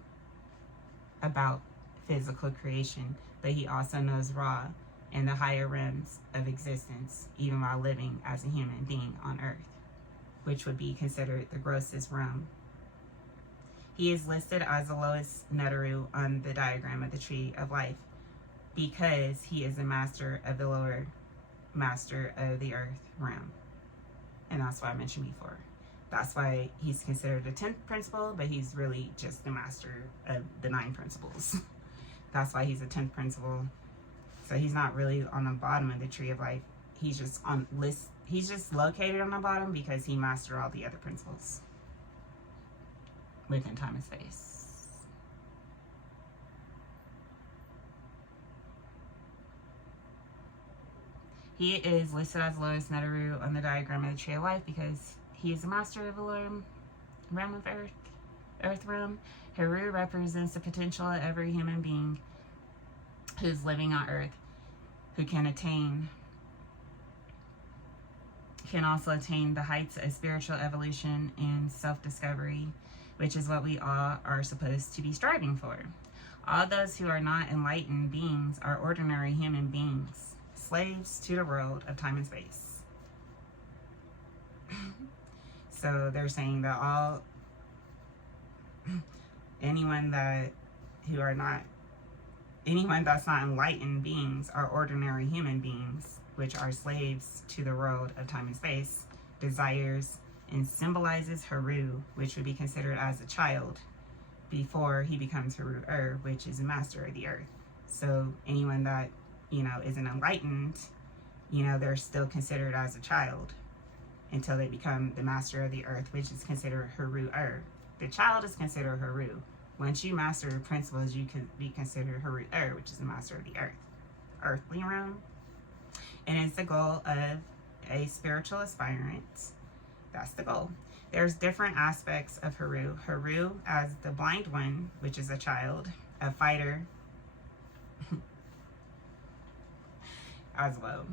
about physical creation, but he also knows Ra and the higher realms of existence, even while living as a human being on earth, which would be considered the grossest realm. He is listed as the lowest Neteru on the diagram of the tree of life because he is the master of the lower master of the earth realm. And that's what I mentioned before. That's why he's considered the 10th principle, but he's really just the master of the 9 principles. That's why he's a 10th principle. So he's not really on the bottom of the tree of life. He's just on list. He's just located on the bottom because he mastered all the other principles within time and space. He is listed as lowest Neteru on the diagram of the tree of life because he is the master of the realm of earth realm. Heru represents the potential of every human being who's living on earth, who can also attain the heights of spiritual evolution and self-discovery, which is what we all are supposed to be striving for. All those who are not enlightened beings are ordinary human beings, slaves to the world of time and space. So they're saying that anyone that's not enlightened beings are ordinary human beings, which are slaves to the world of time and space, desires, and symbolizes Heru, which would be considered as a child before he becomes Heru, which is a master of the earth. So anyone that, isn't enlightened, they're still considered as a child until they become the master of the earth, which is considered Heru. The child is considered Heru. Once you master the principles, you can be considered Heru, which is the master of the earth, earthly realm. And it's the goal of a spiritual aspirant. That's the goal. There's different aspects of Heru. Heru as the blind one, which is a child, a fighter as well.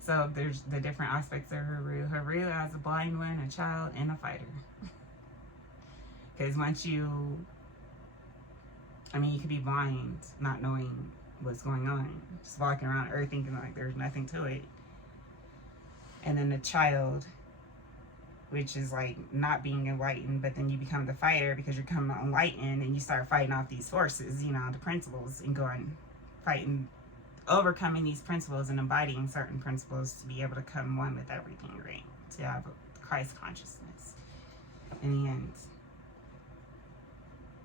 So there's the different aspects of Heru. Heru as a blind one, a child, and a fighter. Because once you, I mean, you could be blind, not knowing what's going on, just walking around Earth thinking like there's nothing to it. And then the child, which is like not being enlightened, but then you become the fighter because you're becoming enlightened and you start fighting off these forces, you know, the principles, and going fighting, overcoming these principles and embodying certain principles to be able to come one with everything, right? To have Christ consciousness in the end.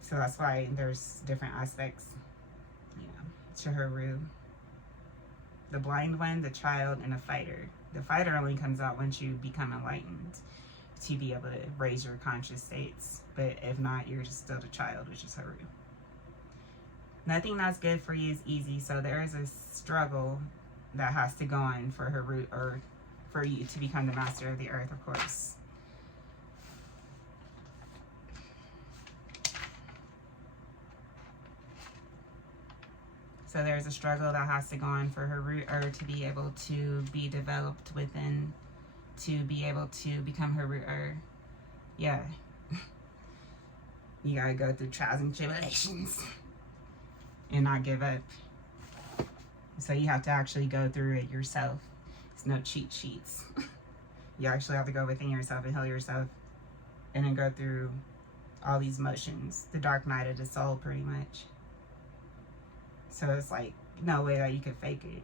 So that's why there's different aspects, you know, to Heru. The blind one, the child, and the fighter. The fighter only comes out once you become enlightened to be able to raise your conscious states. But if not, you're just still the child, which is Heru. Nothing that's good for you is easy. So there is a struggle that has to go on for Heru, or for you to become the master of the earth, of course. So there's a struggle that has to go on for Heru, or to be able to be developed within, to be able to become Heru, or yeah. You gotta go through trials and tribulations and not give up. So you have to actually go through it yourself. It's no cheat sheets. You actually have to go within yourself and heal yourself, and then go through all these motions. The dark night of the soul, pretty much. So it's like no way that you could fake it.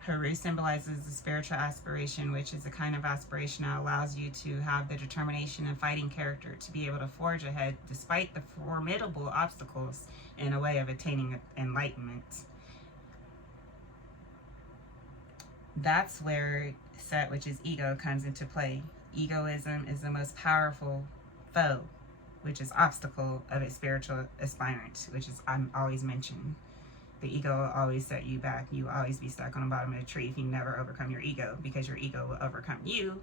Heru symbolizes the spiritual aspiration, which is a kind of aspiration that allows you to have the determination and fighting character to be able to forge ahead despite the formidable obstacles in a way of attaining enlightenment. That's where Set, which is ego, comes into play. Egoism is the most powerful foe, which is obstacle of a spiritual aspirant, which is I'm always mentioned. The ego will always set you back. You will always be stuck on the bottom of the tree if you never overcome your ego, because your ego will overcome you,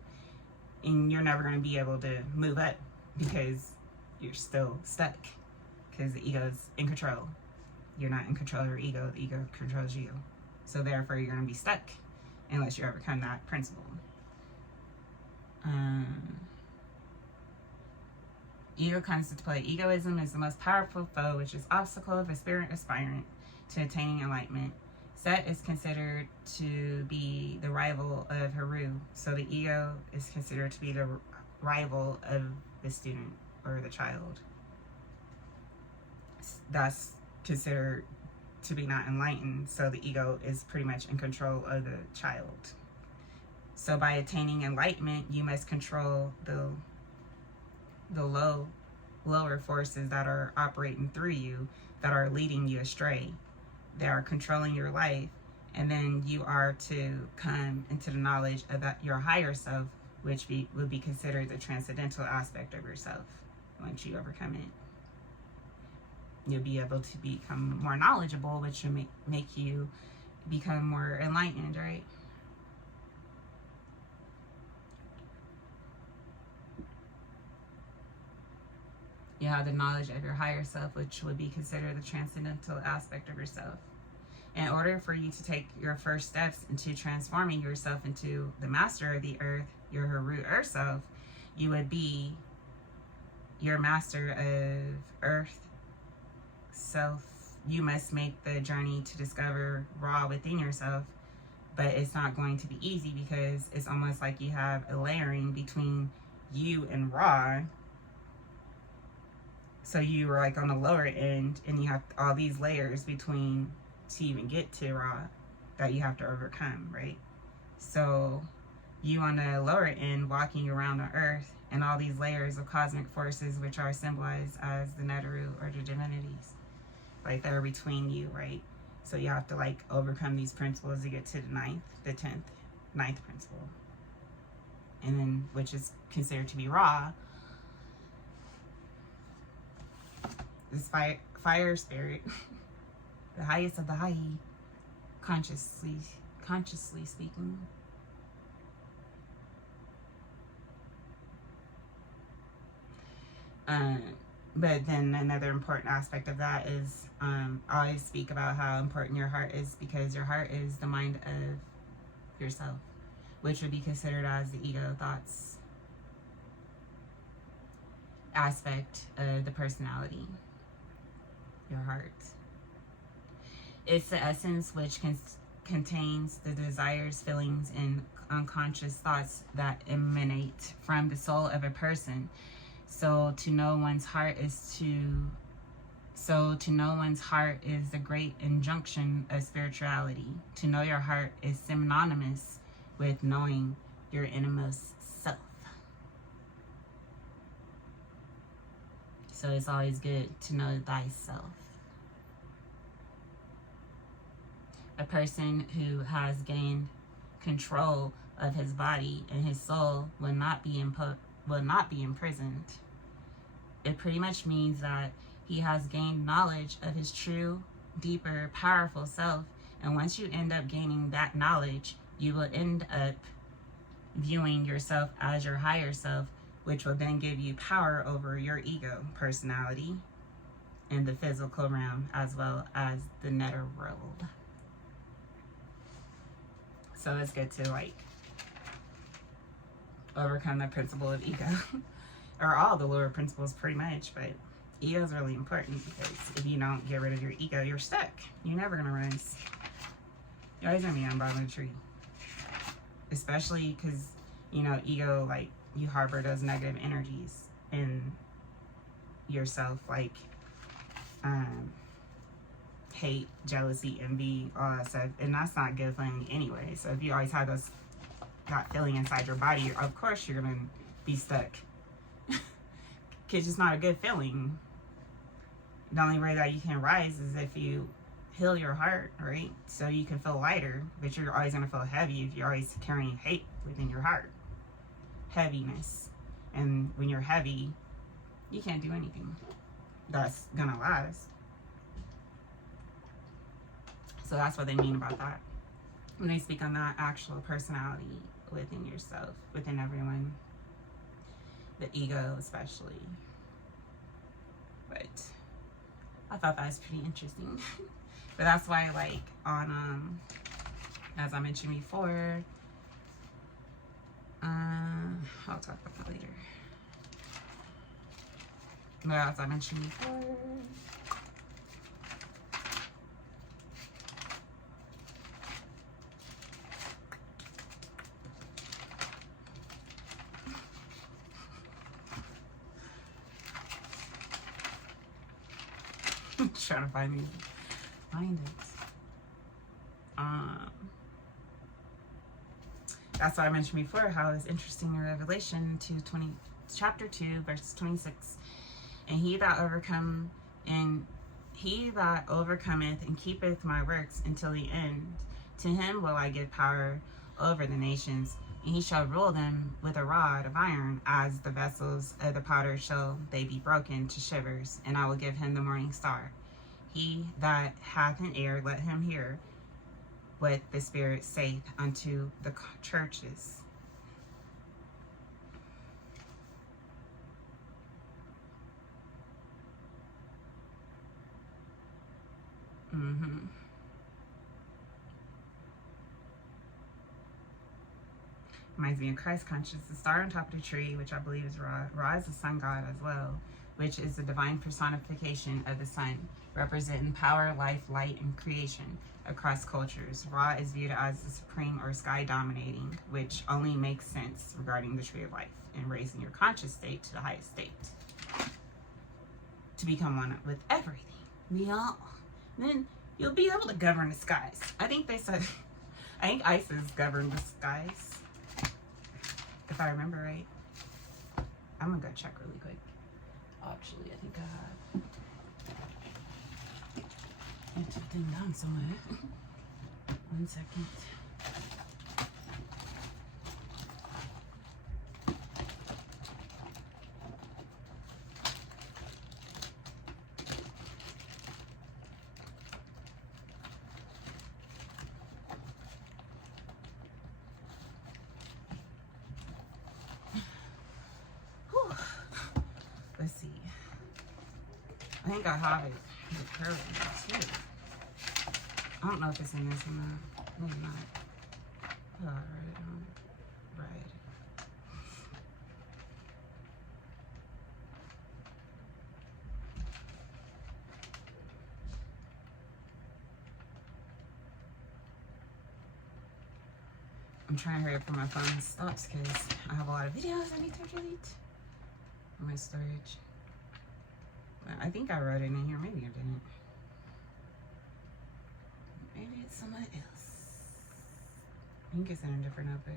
and you're never going to be able to move up because you're still stuck, because the ego is in control. You're not in control of your ego. The ego controls you. So therefore, you're going to be stuck unless you overcome that principle. Ego comes into play. Egoism is the most powerful foe, which is obstacle of a spirit aspirant to attaining enlightenment. Set is considered to be the rival of Heru. So the ego is considered to be the rival of the student or the child. That's considered to be not enlightened. So the ego is pretty much in control of the child. So by attaining enlightenment, you must control the lower forces that are operating through you, that are leading you astray. They are controlling your life, and then you are to come into the knowledge of that your higher self, which would be considered the transcendental aspect of yourself. Once you overcome it, you'll be able to become more knowledgeable, which will make you become more enlightened, right? You have the knowledge of your higher self, which would be considered the transcendental aspect of yourself. In order for you to take your first steps into transforming yourself into the master of the earth, your Heru Earth self, you would be your master of earth self. You must make the journey to discover Ra within yourself, but it's not going to be easy because it's almost like you have a layering between you and Ra. So you are like on the lower end, and you have all these layers between to even get to Ra that you have to overcome, right? So you on the lower end walking around the earth, and all these layers of cosmic forces, which are symbolized as the Neteru or the divinities, like they're between you, right? So you have to like overcome these principles to get to the 9th principle, and then which is considered to be Ra. This fire spirit, the highest of the high, consciously consciously speaking. But then another important aspect of that is I always speak about how important your heart is, because your heart is the mind of yourself, which would be considered as the ego thoughts aspect of the personality. Your heart. It's the essence which contains the desires, feelings, and unconscious thoughts that emanate from the soul of a person. So to know one's heart is the great injunction of spirituality. To know your heart is synonymous with knowing your innermost self. So it's always good to know thyself. A person who has gained control of his body and his soul will not be imprisoned. It pretty much means that he has gained knowledge of his true, deeper, powerful self. And once you end up gaining that knowledge, you will end up viewing yourself as your higher self, which will then give you power over your ego personality in the physical realm as well as the nether world. So it's good to like overcome the principle of ego. Or all the lower principles pretty much, but ego is really important, because if you don't get rid of your ego, you're stuck. You're never gonna rise. You're always gonna be on the bottom of the tree. Especially because, you know, ego, like, you harbor those negative energies in yourself, like hate, jealousy, envy, all that stuff, and that's not good feeling anyway. So if you always have that feeling inside your body, of course you're gonna be stuck. Because it's not a good feeling. The only way that you can rise is if you heal your heart, right? So you can feel lighter, but you're always going to feel heavy if you're always carrying hate within your heart. Heaviness. And when you're heavy, you can't do anything that's going to last. So that's what they mean about that. When they speak on that actual personality within yourself, within everyone. The ego especially. But I thought that was pretty interesting. But that's why, like, on as I mentioned before, I'll talk about that later. But as I mentioned before, trying to find it. That's what I mentioned before, how it's interesting in Revelation chapter 2, verse 26. And he that overcometh and keepeth my works until the end, to him will I give power over the nations, and he shall rule them with a rod of iron, as the vessels of the potter shall they be broken to shivers, and I will give him the morning star. He that hath an ear, let him hear what the Spirit saith unto the churches. Reminds me of Christ conscious, the star on top of the tree, which I believe is Ra. Ra is the sun god as well, which is the divine personification of the sun, representing power, life, light, and creation across cultures. Ra is viewed as the supreme or sky dominating, which only makes sense regarding the tree of life and raising your conscious state to the highest state, to become one with everything. Then you'll be able to govern the skies. I think Isis governed the skies, if I remember right. I'm gonna go check really quick. Actually, I think I have written the thing down somewhere. 1 second. think I have it. The curly too. I don't know if it's in this or not. Maybe not. Oh, I wrote it on red. I'm trying to hurry up for my phone stops because I have a lot of videos I need to delete on my storage. But I think I wrote it in here. Maybe I didn't. Maybe it's someone else. I think it's in a different notebook.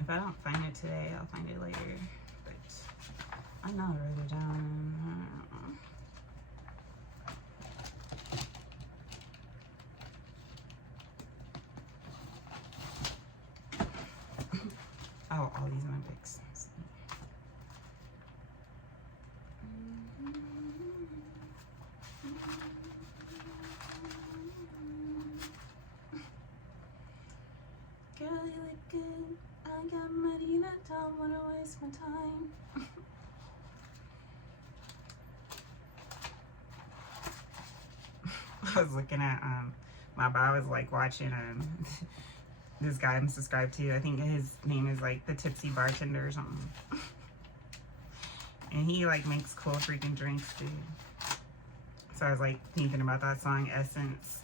If I don't find it today, I'll find it later. But I know I wrote it down. Oh, all these Olympics. Girl, you look good. I got money and I don't wanna waste my time. I was looking at my bio was like watching this guy I'm subscribed to. I think his name is like the Tipsy Bartender or something. And he like makes cool freaking drinks too. So I was like thinking about that song Essence.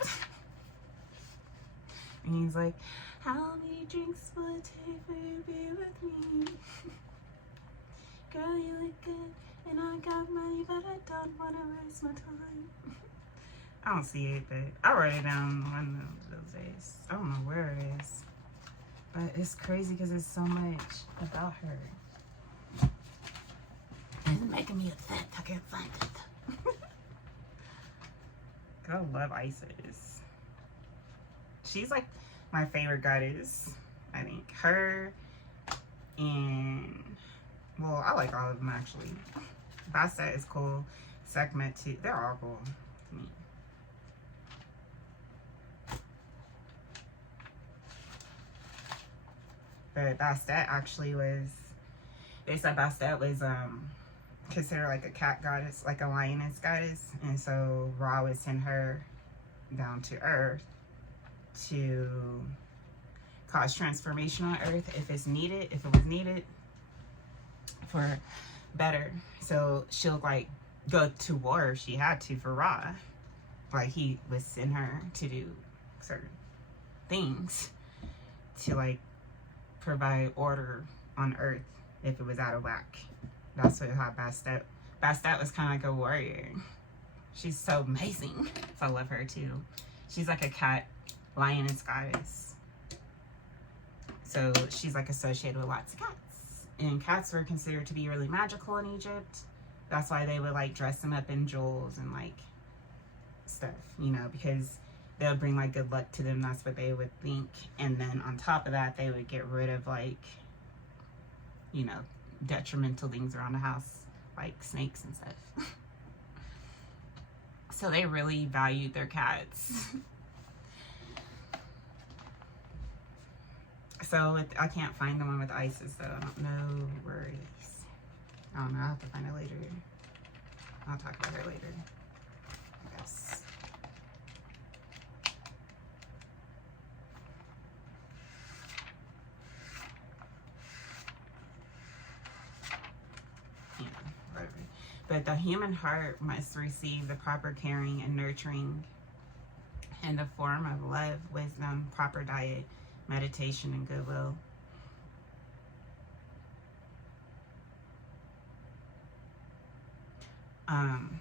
And he's like, how many drinks will it take for you to be with me? Girl, you look good and I got money, but I don't wanna waste my time. I don't see it, but I wrote it down one of those days. I don't know where it is. But it's crazy because it's so much about her. And it's making me upset. I can't find it. Cause I love Isis. She's like my favorite goddess. I think her and well, I like all of them actually. Bastet is cool. Sekhmet too. They're all cool to me. But Bastet actually was, they said Bastet was considered like a cat goddess, like a lioness goddess. And so Ra would send her down to Earth to cause transformation on Earth if it's needed, if it was needed for better. So she'll like go to war if she had to for Ra. Like he would send her to do certain things to like provide order on Earth if it was out of whack. That's what how Bastet. Bastet was kind of like a warrior. She's so amazing. So I love her too. She's like a cat lioness goddess. So she's like associated with lots of cats. And cats were considered to be really magical in Egypt. That's why they would like dress them up in jewels and like stuff, you know, because they'll bring like good luck to them. That's what they would think. And then on top of that, they would get rid of like, you know, detrimental things around the house, like snakes and stuff. So they really valued their cats. So I can't find the one with Isis though. I don't know where it is. I don't know. I'll have to find it later. I'll talk about her later, I guess. Yeah, whatever. But the human heart must receive the proper caring and nurturing in the form of love, wisdom, proper diet, meditation, and goodwill.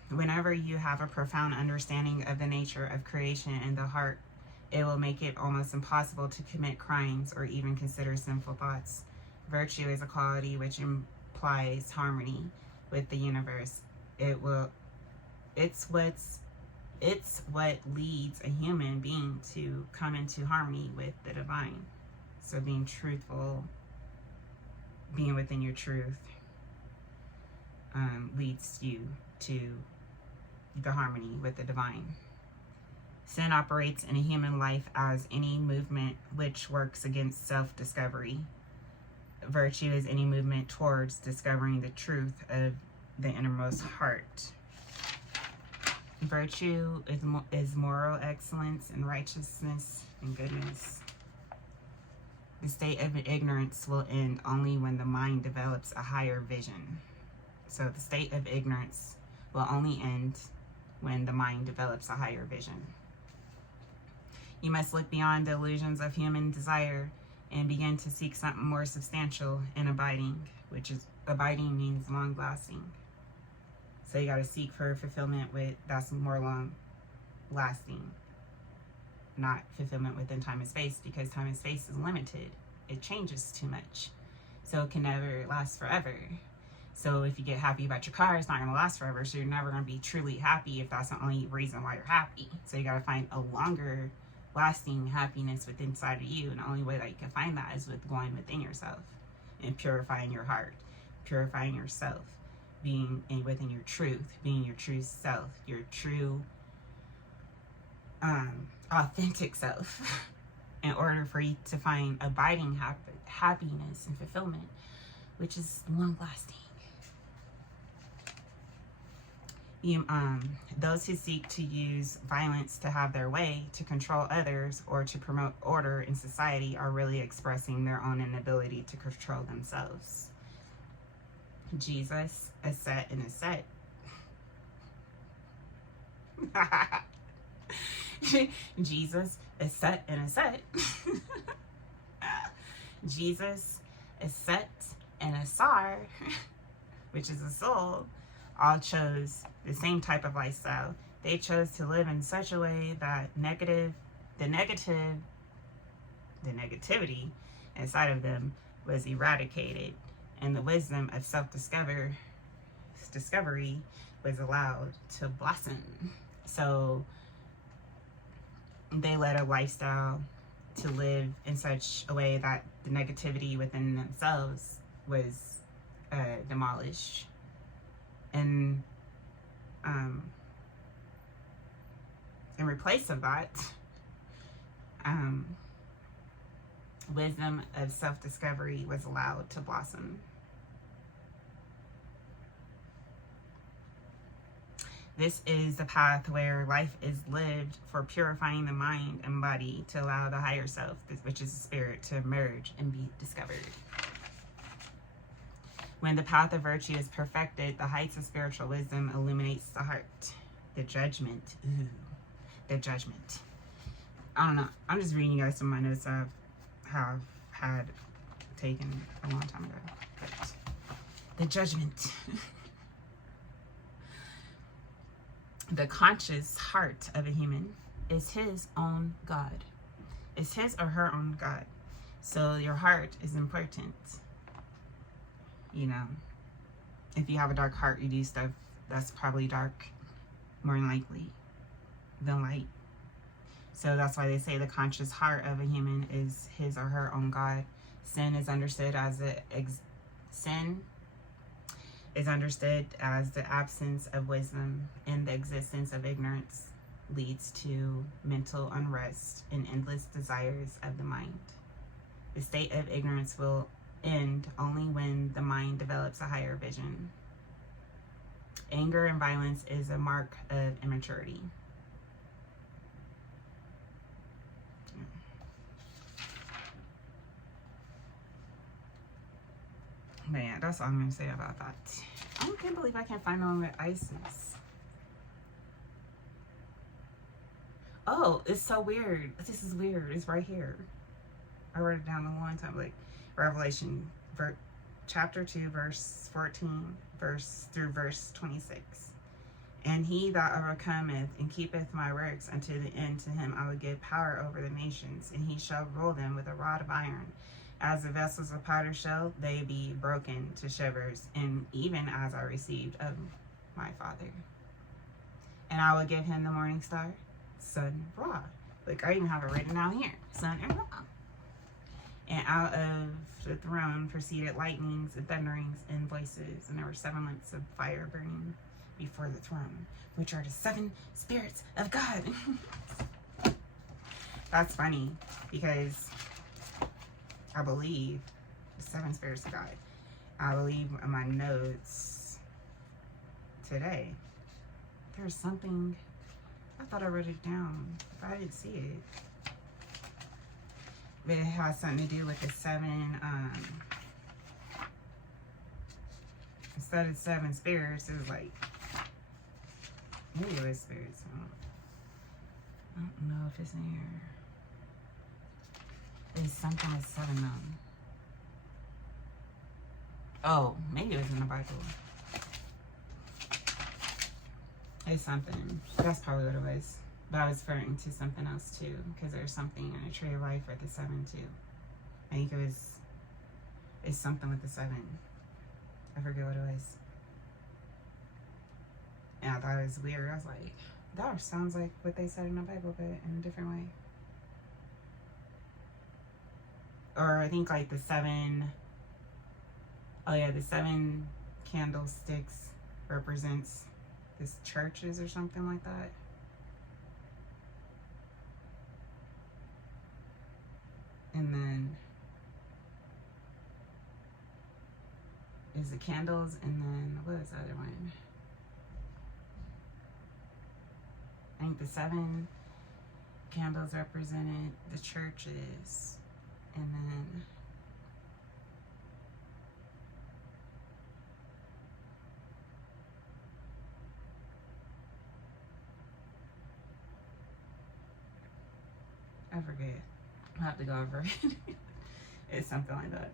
Whenever you have a profound understanding of the nature of creation and the heart It will make it almost impossible to commit crimes or even consider sinful thoughts. Virtue is a quality which implies harmony with the universe. It's what leads a human being to come into harmony with the divine. So being truthful, being within your truth, leads you to the harmony with the divine. Sin operates in a human life as any movement which works against self-discovery. Virtue is any movement towards discovering the truth of the innermost heart. Virtue is moral excellence and righteousness and goodness. The state of ignorance will end only when the mind develops a higher vision. So the state of ignorance will only end when the mind develops a higher vision. You must look beyond the illusions of human desire and begin to seek something more substantial and abiding, which is abiding means long lasting. So you got to seek for fulfillment that's more long lasting, not fulfillment within time and space, because time and space is limited. It changes too much. So it can never last forever. So if you get happy about your car, it's not going to last forever. So you're never going to be truly happy if that's the only reason why you're happy. So you got to find a longer lasting happiness within inside of you. And the only way that you can find that is with going within yourself and purifying your heart, purifying yourself, being within your truth, being your true self, your true authentic self, in order for you to find abiding happiness and fulfillment, which is long lasting. Those who seek to use violence to have their way, to control others, or to promote order in society are really expressing their own inability to control themselves. Jesus, a set and a set. Jesus, a set and a set. Jesus, a set and a sar, which is a soul, all chose the same type of lifestyle. They chose to live in such a way that the negativity inside of them was eradicated, and the wisdom of self-discovery was allowed to blossom. So they led a lifestyle to live in such a way that the negativity within themselves was demolished. And in replace of that, wisdom of self-discovery was allowed to blossom. This is the path where life is lived for purifying the mind and body to allow the higher self, which is the spirit, to emerge and be discovered. When the path of virtue is perfected, the heights of spiritual wisdom illuminates the heart. The judgment. Ooh, the judgment. I don't know. I'm just reading you guys some of my notes I have had taken a long time ago. But the judgment. The conscious heart of a human is his own God. It's his or her own God. So your heart is important. You know, if you have a dark heart, you do stuff that's probably dark, more than likely, than light. So that's why they say the conscious heart of a human is his or her own God. Sin is understood as the absence of wisdom, and the existence of ignorance leads to mental unrest and endless desires of the mind. The state of ignorance will end only when the mind develops a higher vision. Anger and violence is a mark of immaturity. But yeah, that's all I'm going to say about that. I can't believe I can't find one with Isis. Oh, it's so weird. This is weird. It's right here. I wrote it down a long time. Like, Revelation, chapter 2, verse 14, through verse 26. And he that overcometh and keepeth my works unto the end, to him I will give power over the nations, and he shall rule them with a rod of iron. As the vessels of potter shall they be broken to shivers, and even as I received of my Father. And I will give him the morning star, sun, Ra. Like, I even have it written down here, sun and Ra. And out of the throne proceeded lightnings and thunderings and voices, and there were 7 lamps of fire burning before the throne, which are the 7 spirits of God. That's funny, because I believe the 7 spirits of God. I believe in my notes today, there's something, I thought I wrote it down, but I didn't see it. But it has something to do with the 7, instead of 7 spirits, it was like, maybe it was spirits. I don't know if it's in here. There's something with 7 of them. Oh, maybe it was in the Bible. It's something. That's probably what it was. But I was referring to something else too, because there's something in a tree of life with the 7 too. I think it's something with the 7. I forget what it was. And I thought it was weird. I was like, that sounds like what they said in the Bible, but in a different way. Or I think like the 7, oh yeah, the 7 candlesticks represents this churches or something like that. And then is the candles, and then what is the other one? I think the 7 candles represented the churches, and then I forget. I'll have to go over it. It's something like that.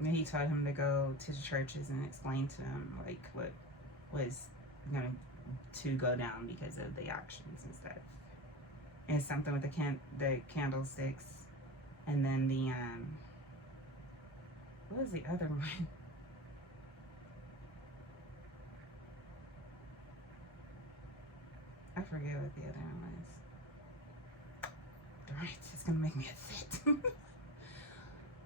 And he told him to go to the churches and explain to them like what was going to go down because of the actions and stuff. And something with the candlesticks, and then the what was the other one? I forget what the other one was. Darn it, it's gonna make me upset.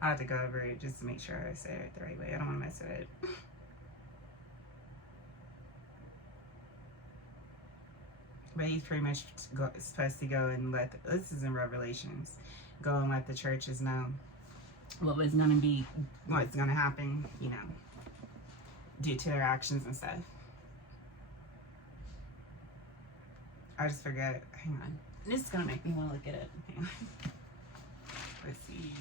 I have to go over it just to make sure I say it the right way. I don't want to mess with it. But he's pretty much supposed to go and let, this is in Revelations, go and let the churches know what was going to be, what's going to happen, you know, due to their actions and stuff. I just forgot. Hang on. This is going to make me want to look at it. Hang on. Let's see.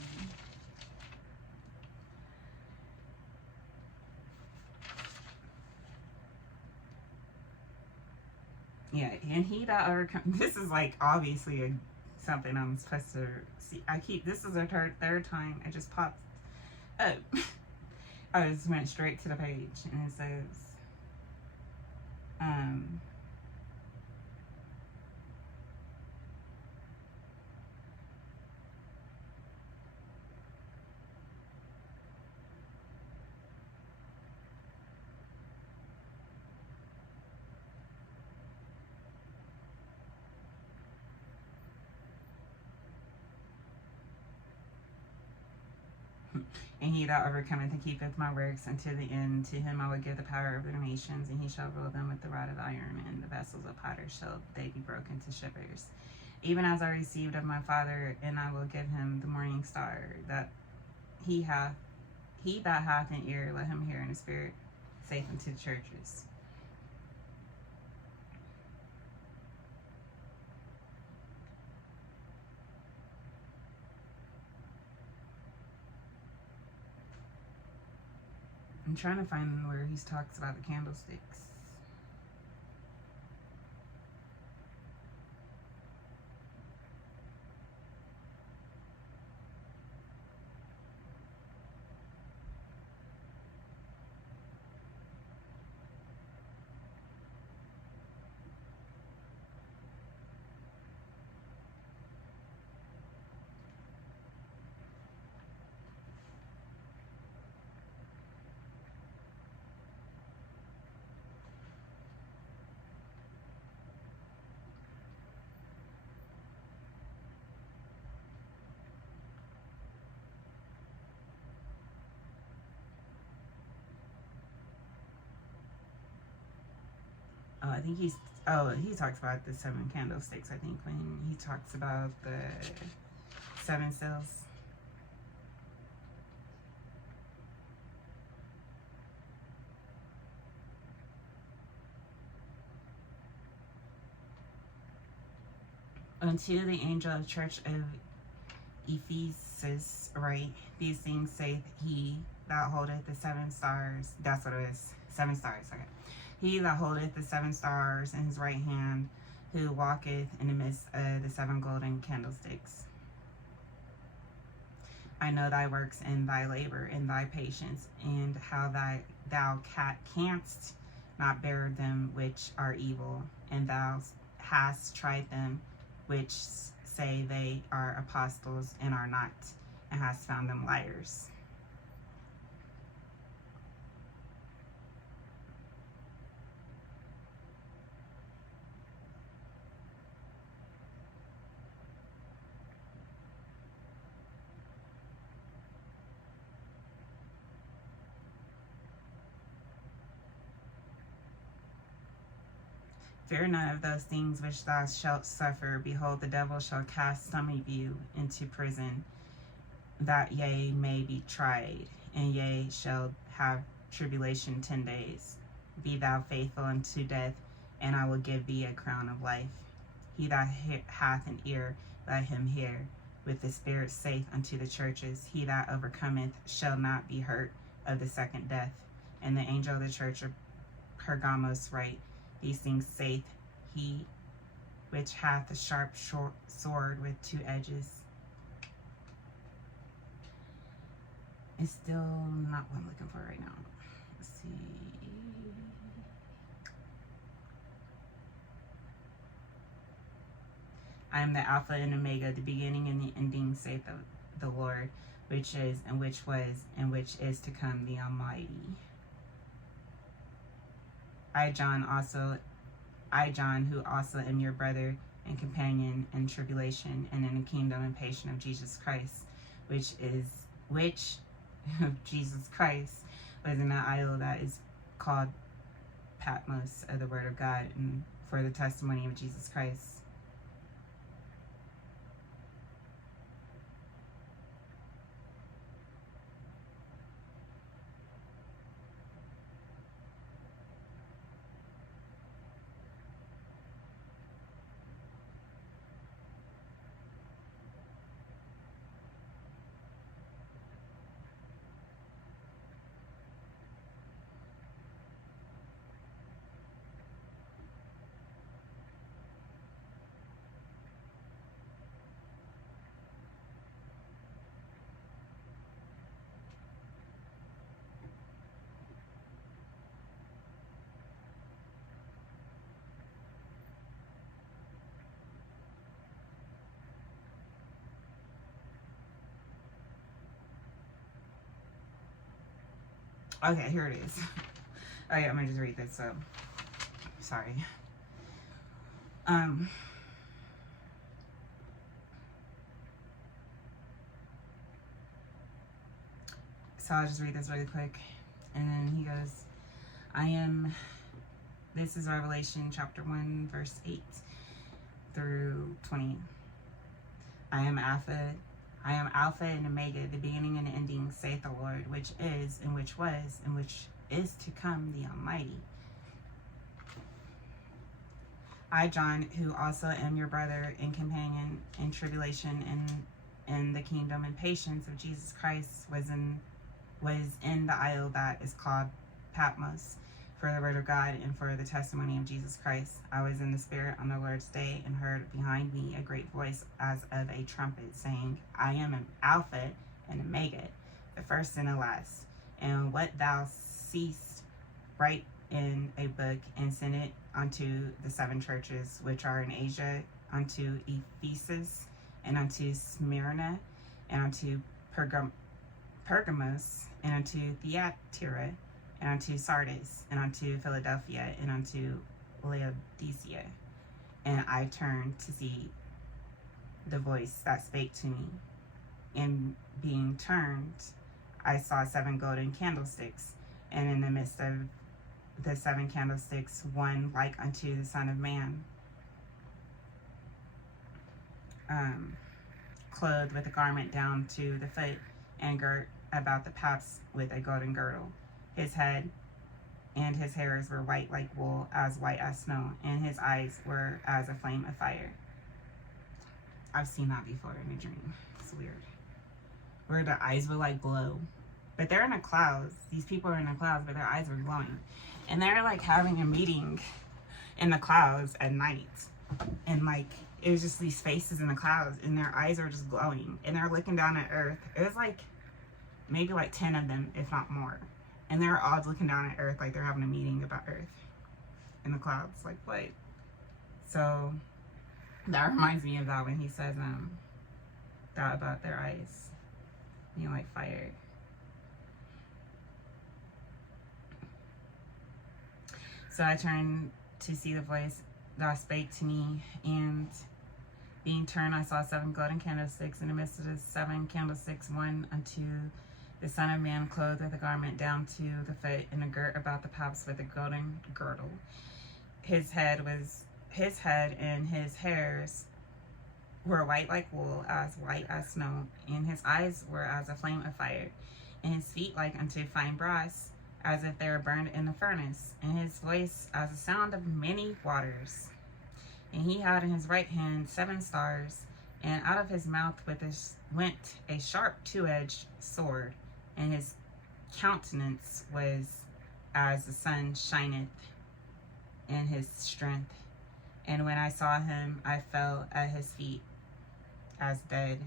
Yeah, and he that overcome. This is like obviously something I'm supposed to see. This is the third time it just popped up. I just went straight to the page, and it says, and he that overcometh and keepeth my works unto the end, to him I will give the power over the nations, and he shall rule them with the rod of iron, and the vessels of potter shall they be broken to shivers. Even as I received of my Father, and I will give him the morning star, that he that hath an ear, let him hear in the spirit saith unto the churches. I'm trying to find where he talks about the candlesticks. I think he talks about the 7 candlesticks, I think, when he talks about the 7 seals. Unto the angel of the church of Ephesus write, these things saith he that holdeth the 7 stars. That's what it is. 7 stars. Okay. He that holdeth the 7 stars in his right hand, who walketh in the midst of the 7 golden candlesticks. I know thy works and thy labor and thy patience, and how thou canst not bear them which are evil, and thou hast tried them which say they are apostles and are not, and hast found them liars. Fear none of those things which thou shalt suffer. Behold, the devil shall cast some of you into prison, that ye may be tried, and ye shall have tribulation 10 days. Be thou faithful unto death, and I will give thee a crown of life. He that hath an ear, let him hear. With the Spirit saith unto the churches, he that overcometh shall not be hurt of the second death. And the angel of the church of Pergamos write, these things saith he which hath a sharp sword with 2 edges. It's still not what I'm looking for right now. Let's see. I am the Alpha and Omega, the beginning and the ending, saith the Lord, which is, and which was, and which is to come, the Almighty. I, John, who also am your brother and companion in tribulation and in the kingdom and patience of Jesus Christ, which Jesus Christ was in an isle that is called Patmos, of the word of God, and for the testimony of Jesus Christ. Okay, here it is. Oh yeah, I'm gonna just read this, so sorry. So I'll just read this really quick. And then he goes, this is Revelation chapter 1, verse 8 through 20. I am Alpha and Omega, the beginning and the ending, saith the Lord, which is, and which was, and which is to come, the Almighty. I, John, who also am your brother and companion in tribulation and in the kingdom and patience of Jesus Christ, was in the isle that is called Patmos, for the word of God and for the testimony of Jesus Christ. I was in the Spirit on the Lord's day, and heard behind me a great voice as of a trumpet, saying, I am an Alpha and Omega, the first and the last. And what thou seest, write in a book, and send it unto the 7 churches which are in Asia, unto Ephesus, and unto Smyrna, and unto Pergamos, and unto Thyatira, and unto Sardis, and unto Philadelphia, and unto Laodicea. And I turned to see the voice that spake to me. And being turned, I saw 7 golden candlesticks, and in the midst of the 7 candlesticks, one like unto the Son of Man, clothed with a garment down to the foot, and girt about the paps with a golden girdle. His head and his hairs were white like wool, as white as snow, and his eyes were as a flame of fire. I've seen that before in a dream. It's weird. Where the eyes would like glow. But they're in the clouds. These people are in the clouds, but their eyes are glowing. And they're like having a meeting in the clouds at night. And like, it was just these faces in the clouds, and their eyes are just glowing. And they're looking down at earth. It was like, maybe like 10 of them, if not more. And they're all looking down at earth like they're having a meeting about earth in the clouds. Like, what? So, that reminds me of that when he says that about their eyes being like fire. So I turned to see the voice that spake to me, and being turned, I saw 7 golden candlesticks. In the midst of the 7 candlesticks, one unto the Son of Man, clothed with a garment down to the foot, and a girt about the paps with a golden girdle. His head and his hairs were white like wool, as white as snow, and his eyes were as a flame of fire, and his feet like unto fine brass, as if they were burned in the furnace, and his voice as the sound of many waters. And he had in his right hand 7 stars, and out of his mouth went a sharp 2-edged sword, and his countenance was as the sun shineth in his strength. And when I saw him, I fell at his feet as dead.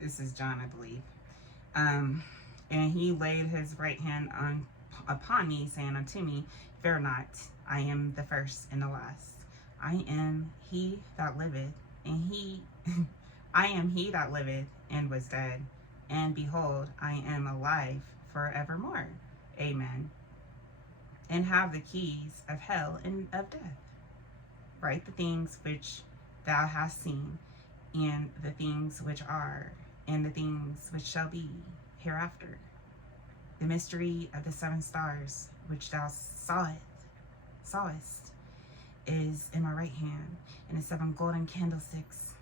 This is John, I believe. And he laid his right hand upon me, saying unto me, Fear not, I am the first and the last. I am he that liveth, I am he that liveth and was dead, and behold, I am alive forevermore. Amen. And have the keys of hell and of death. Write the things which thou hast seen, and the things which are, and the things which shall be hereafter. The mystery of the 7 stars which thou sawest is in my right hand, and the 7 golden candlesticks.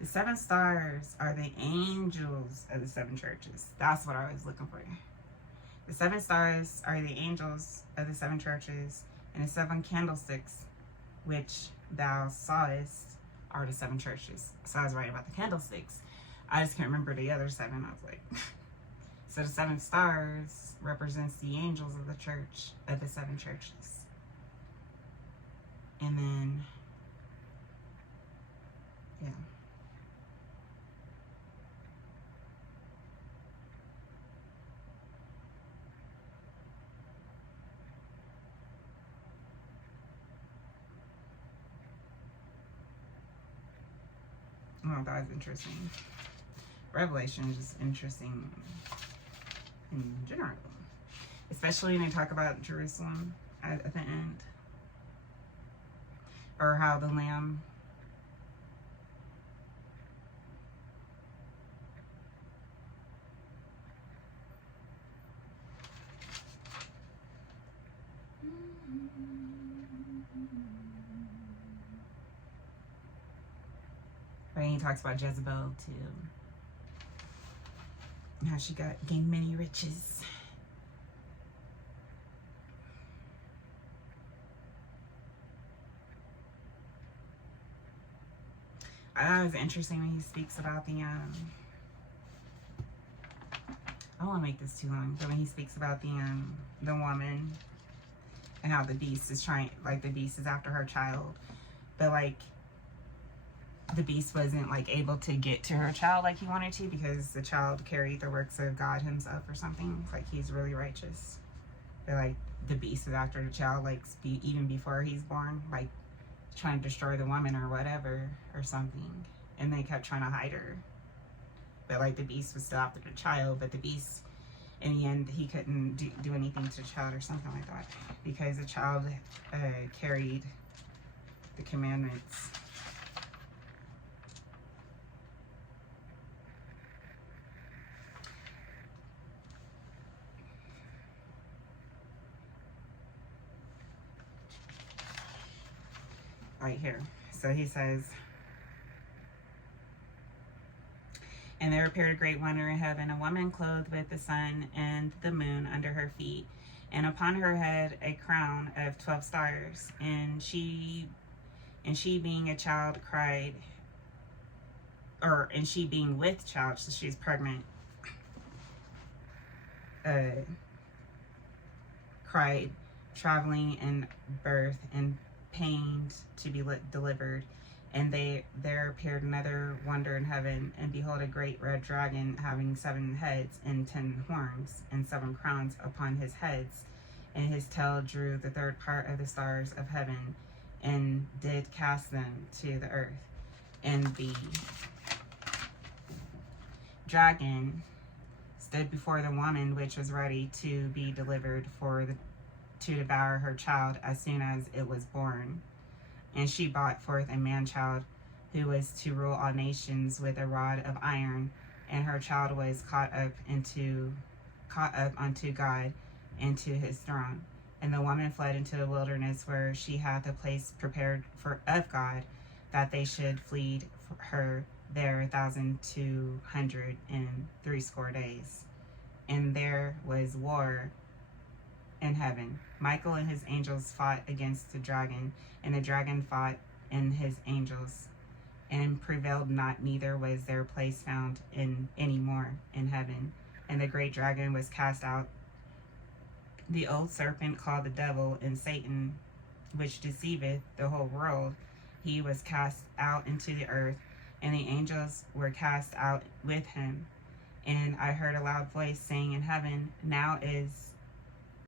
The 7 stars are the angels of the 7 churches. That's what I was looking for. The 7 stars are the angels of the 7 churches, and the 7 candlesticks which thou sawest are the 7 churches. So I was right about the candlesticks. I just can't remember the other 7. I was like, so the 7 stars represents the angels of the church, of the 7 churches. And then, yeah. Oh, that was interesting. Revelation is just interesting in general, especially when they talk about Jerusalem at the end, or how the Lamb when he talks about Jezebel too. How she gained many riches. I thought it was interesting when he speaks about the I don't want to make this too long, but when he speaks about the woman and how the beast is the beast is after her child, but like the beast wasn't like able to get to her child like he wanted to, because the child carried the works of God himself or something. Like, he's really righteous, but like the beast is after the child, like even before he's born, like trying to destroy the woman or whatever or something. And they kept trying to hide her, but like the beast was still after the child, but the beast in the end, he couldn't do anything to the child or something like that, because the child carried the commandments. right here. So he says, and there appeared a great wonder in heaven, a woman clothed with the sun and the moon under her feet, and upon her head a crown of 12 stars. And she being a child cried, and she being with child, so she's pregnant, cried, traveling in birth and pained to be delivered. And there appeared another wonder in heaven, and behold, a great red dragon, having 7 heads and 10 horns, and 7 crowns upon his heads. And his tail drew the third part of the stars of heaven, and did cast them to the earth. And the dragon stood before the woman, which was ready to be delivered to devour her child as soon as it was born. And she brought forth a man-child, who was to rule all nations with a rod of iron. And her child was caught up unto God, and to his throne. And the woman fled into the wilderness, where she had the place prepared of God, that they should flee her there 1,260 days. And there was war in heaven. Michael and his angels fought against the dragon, and the dragon fought and his angels, and prevailed not, neither was their place found any more in heaven. And the great dragon was cast out, the old serpent called the devil and Satan, which deceiveth the whole world. He was cast out into the earth, and the angels were cast out with him. And I heard a loud voice saying in heaven, Now is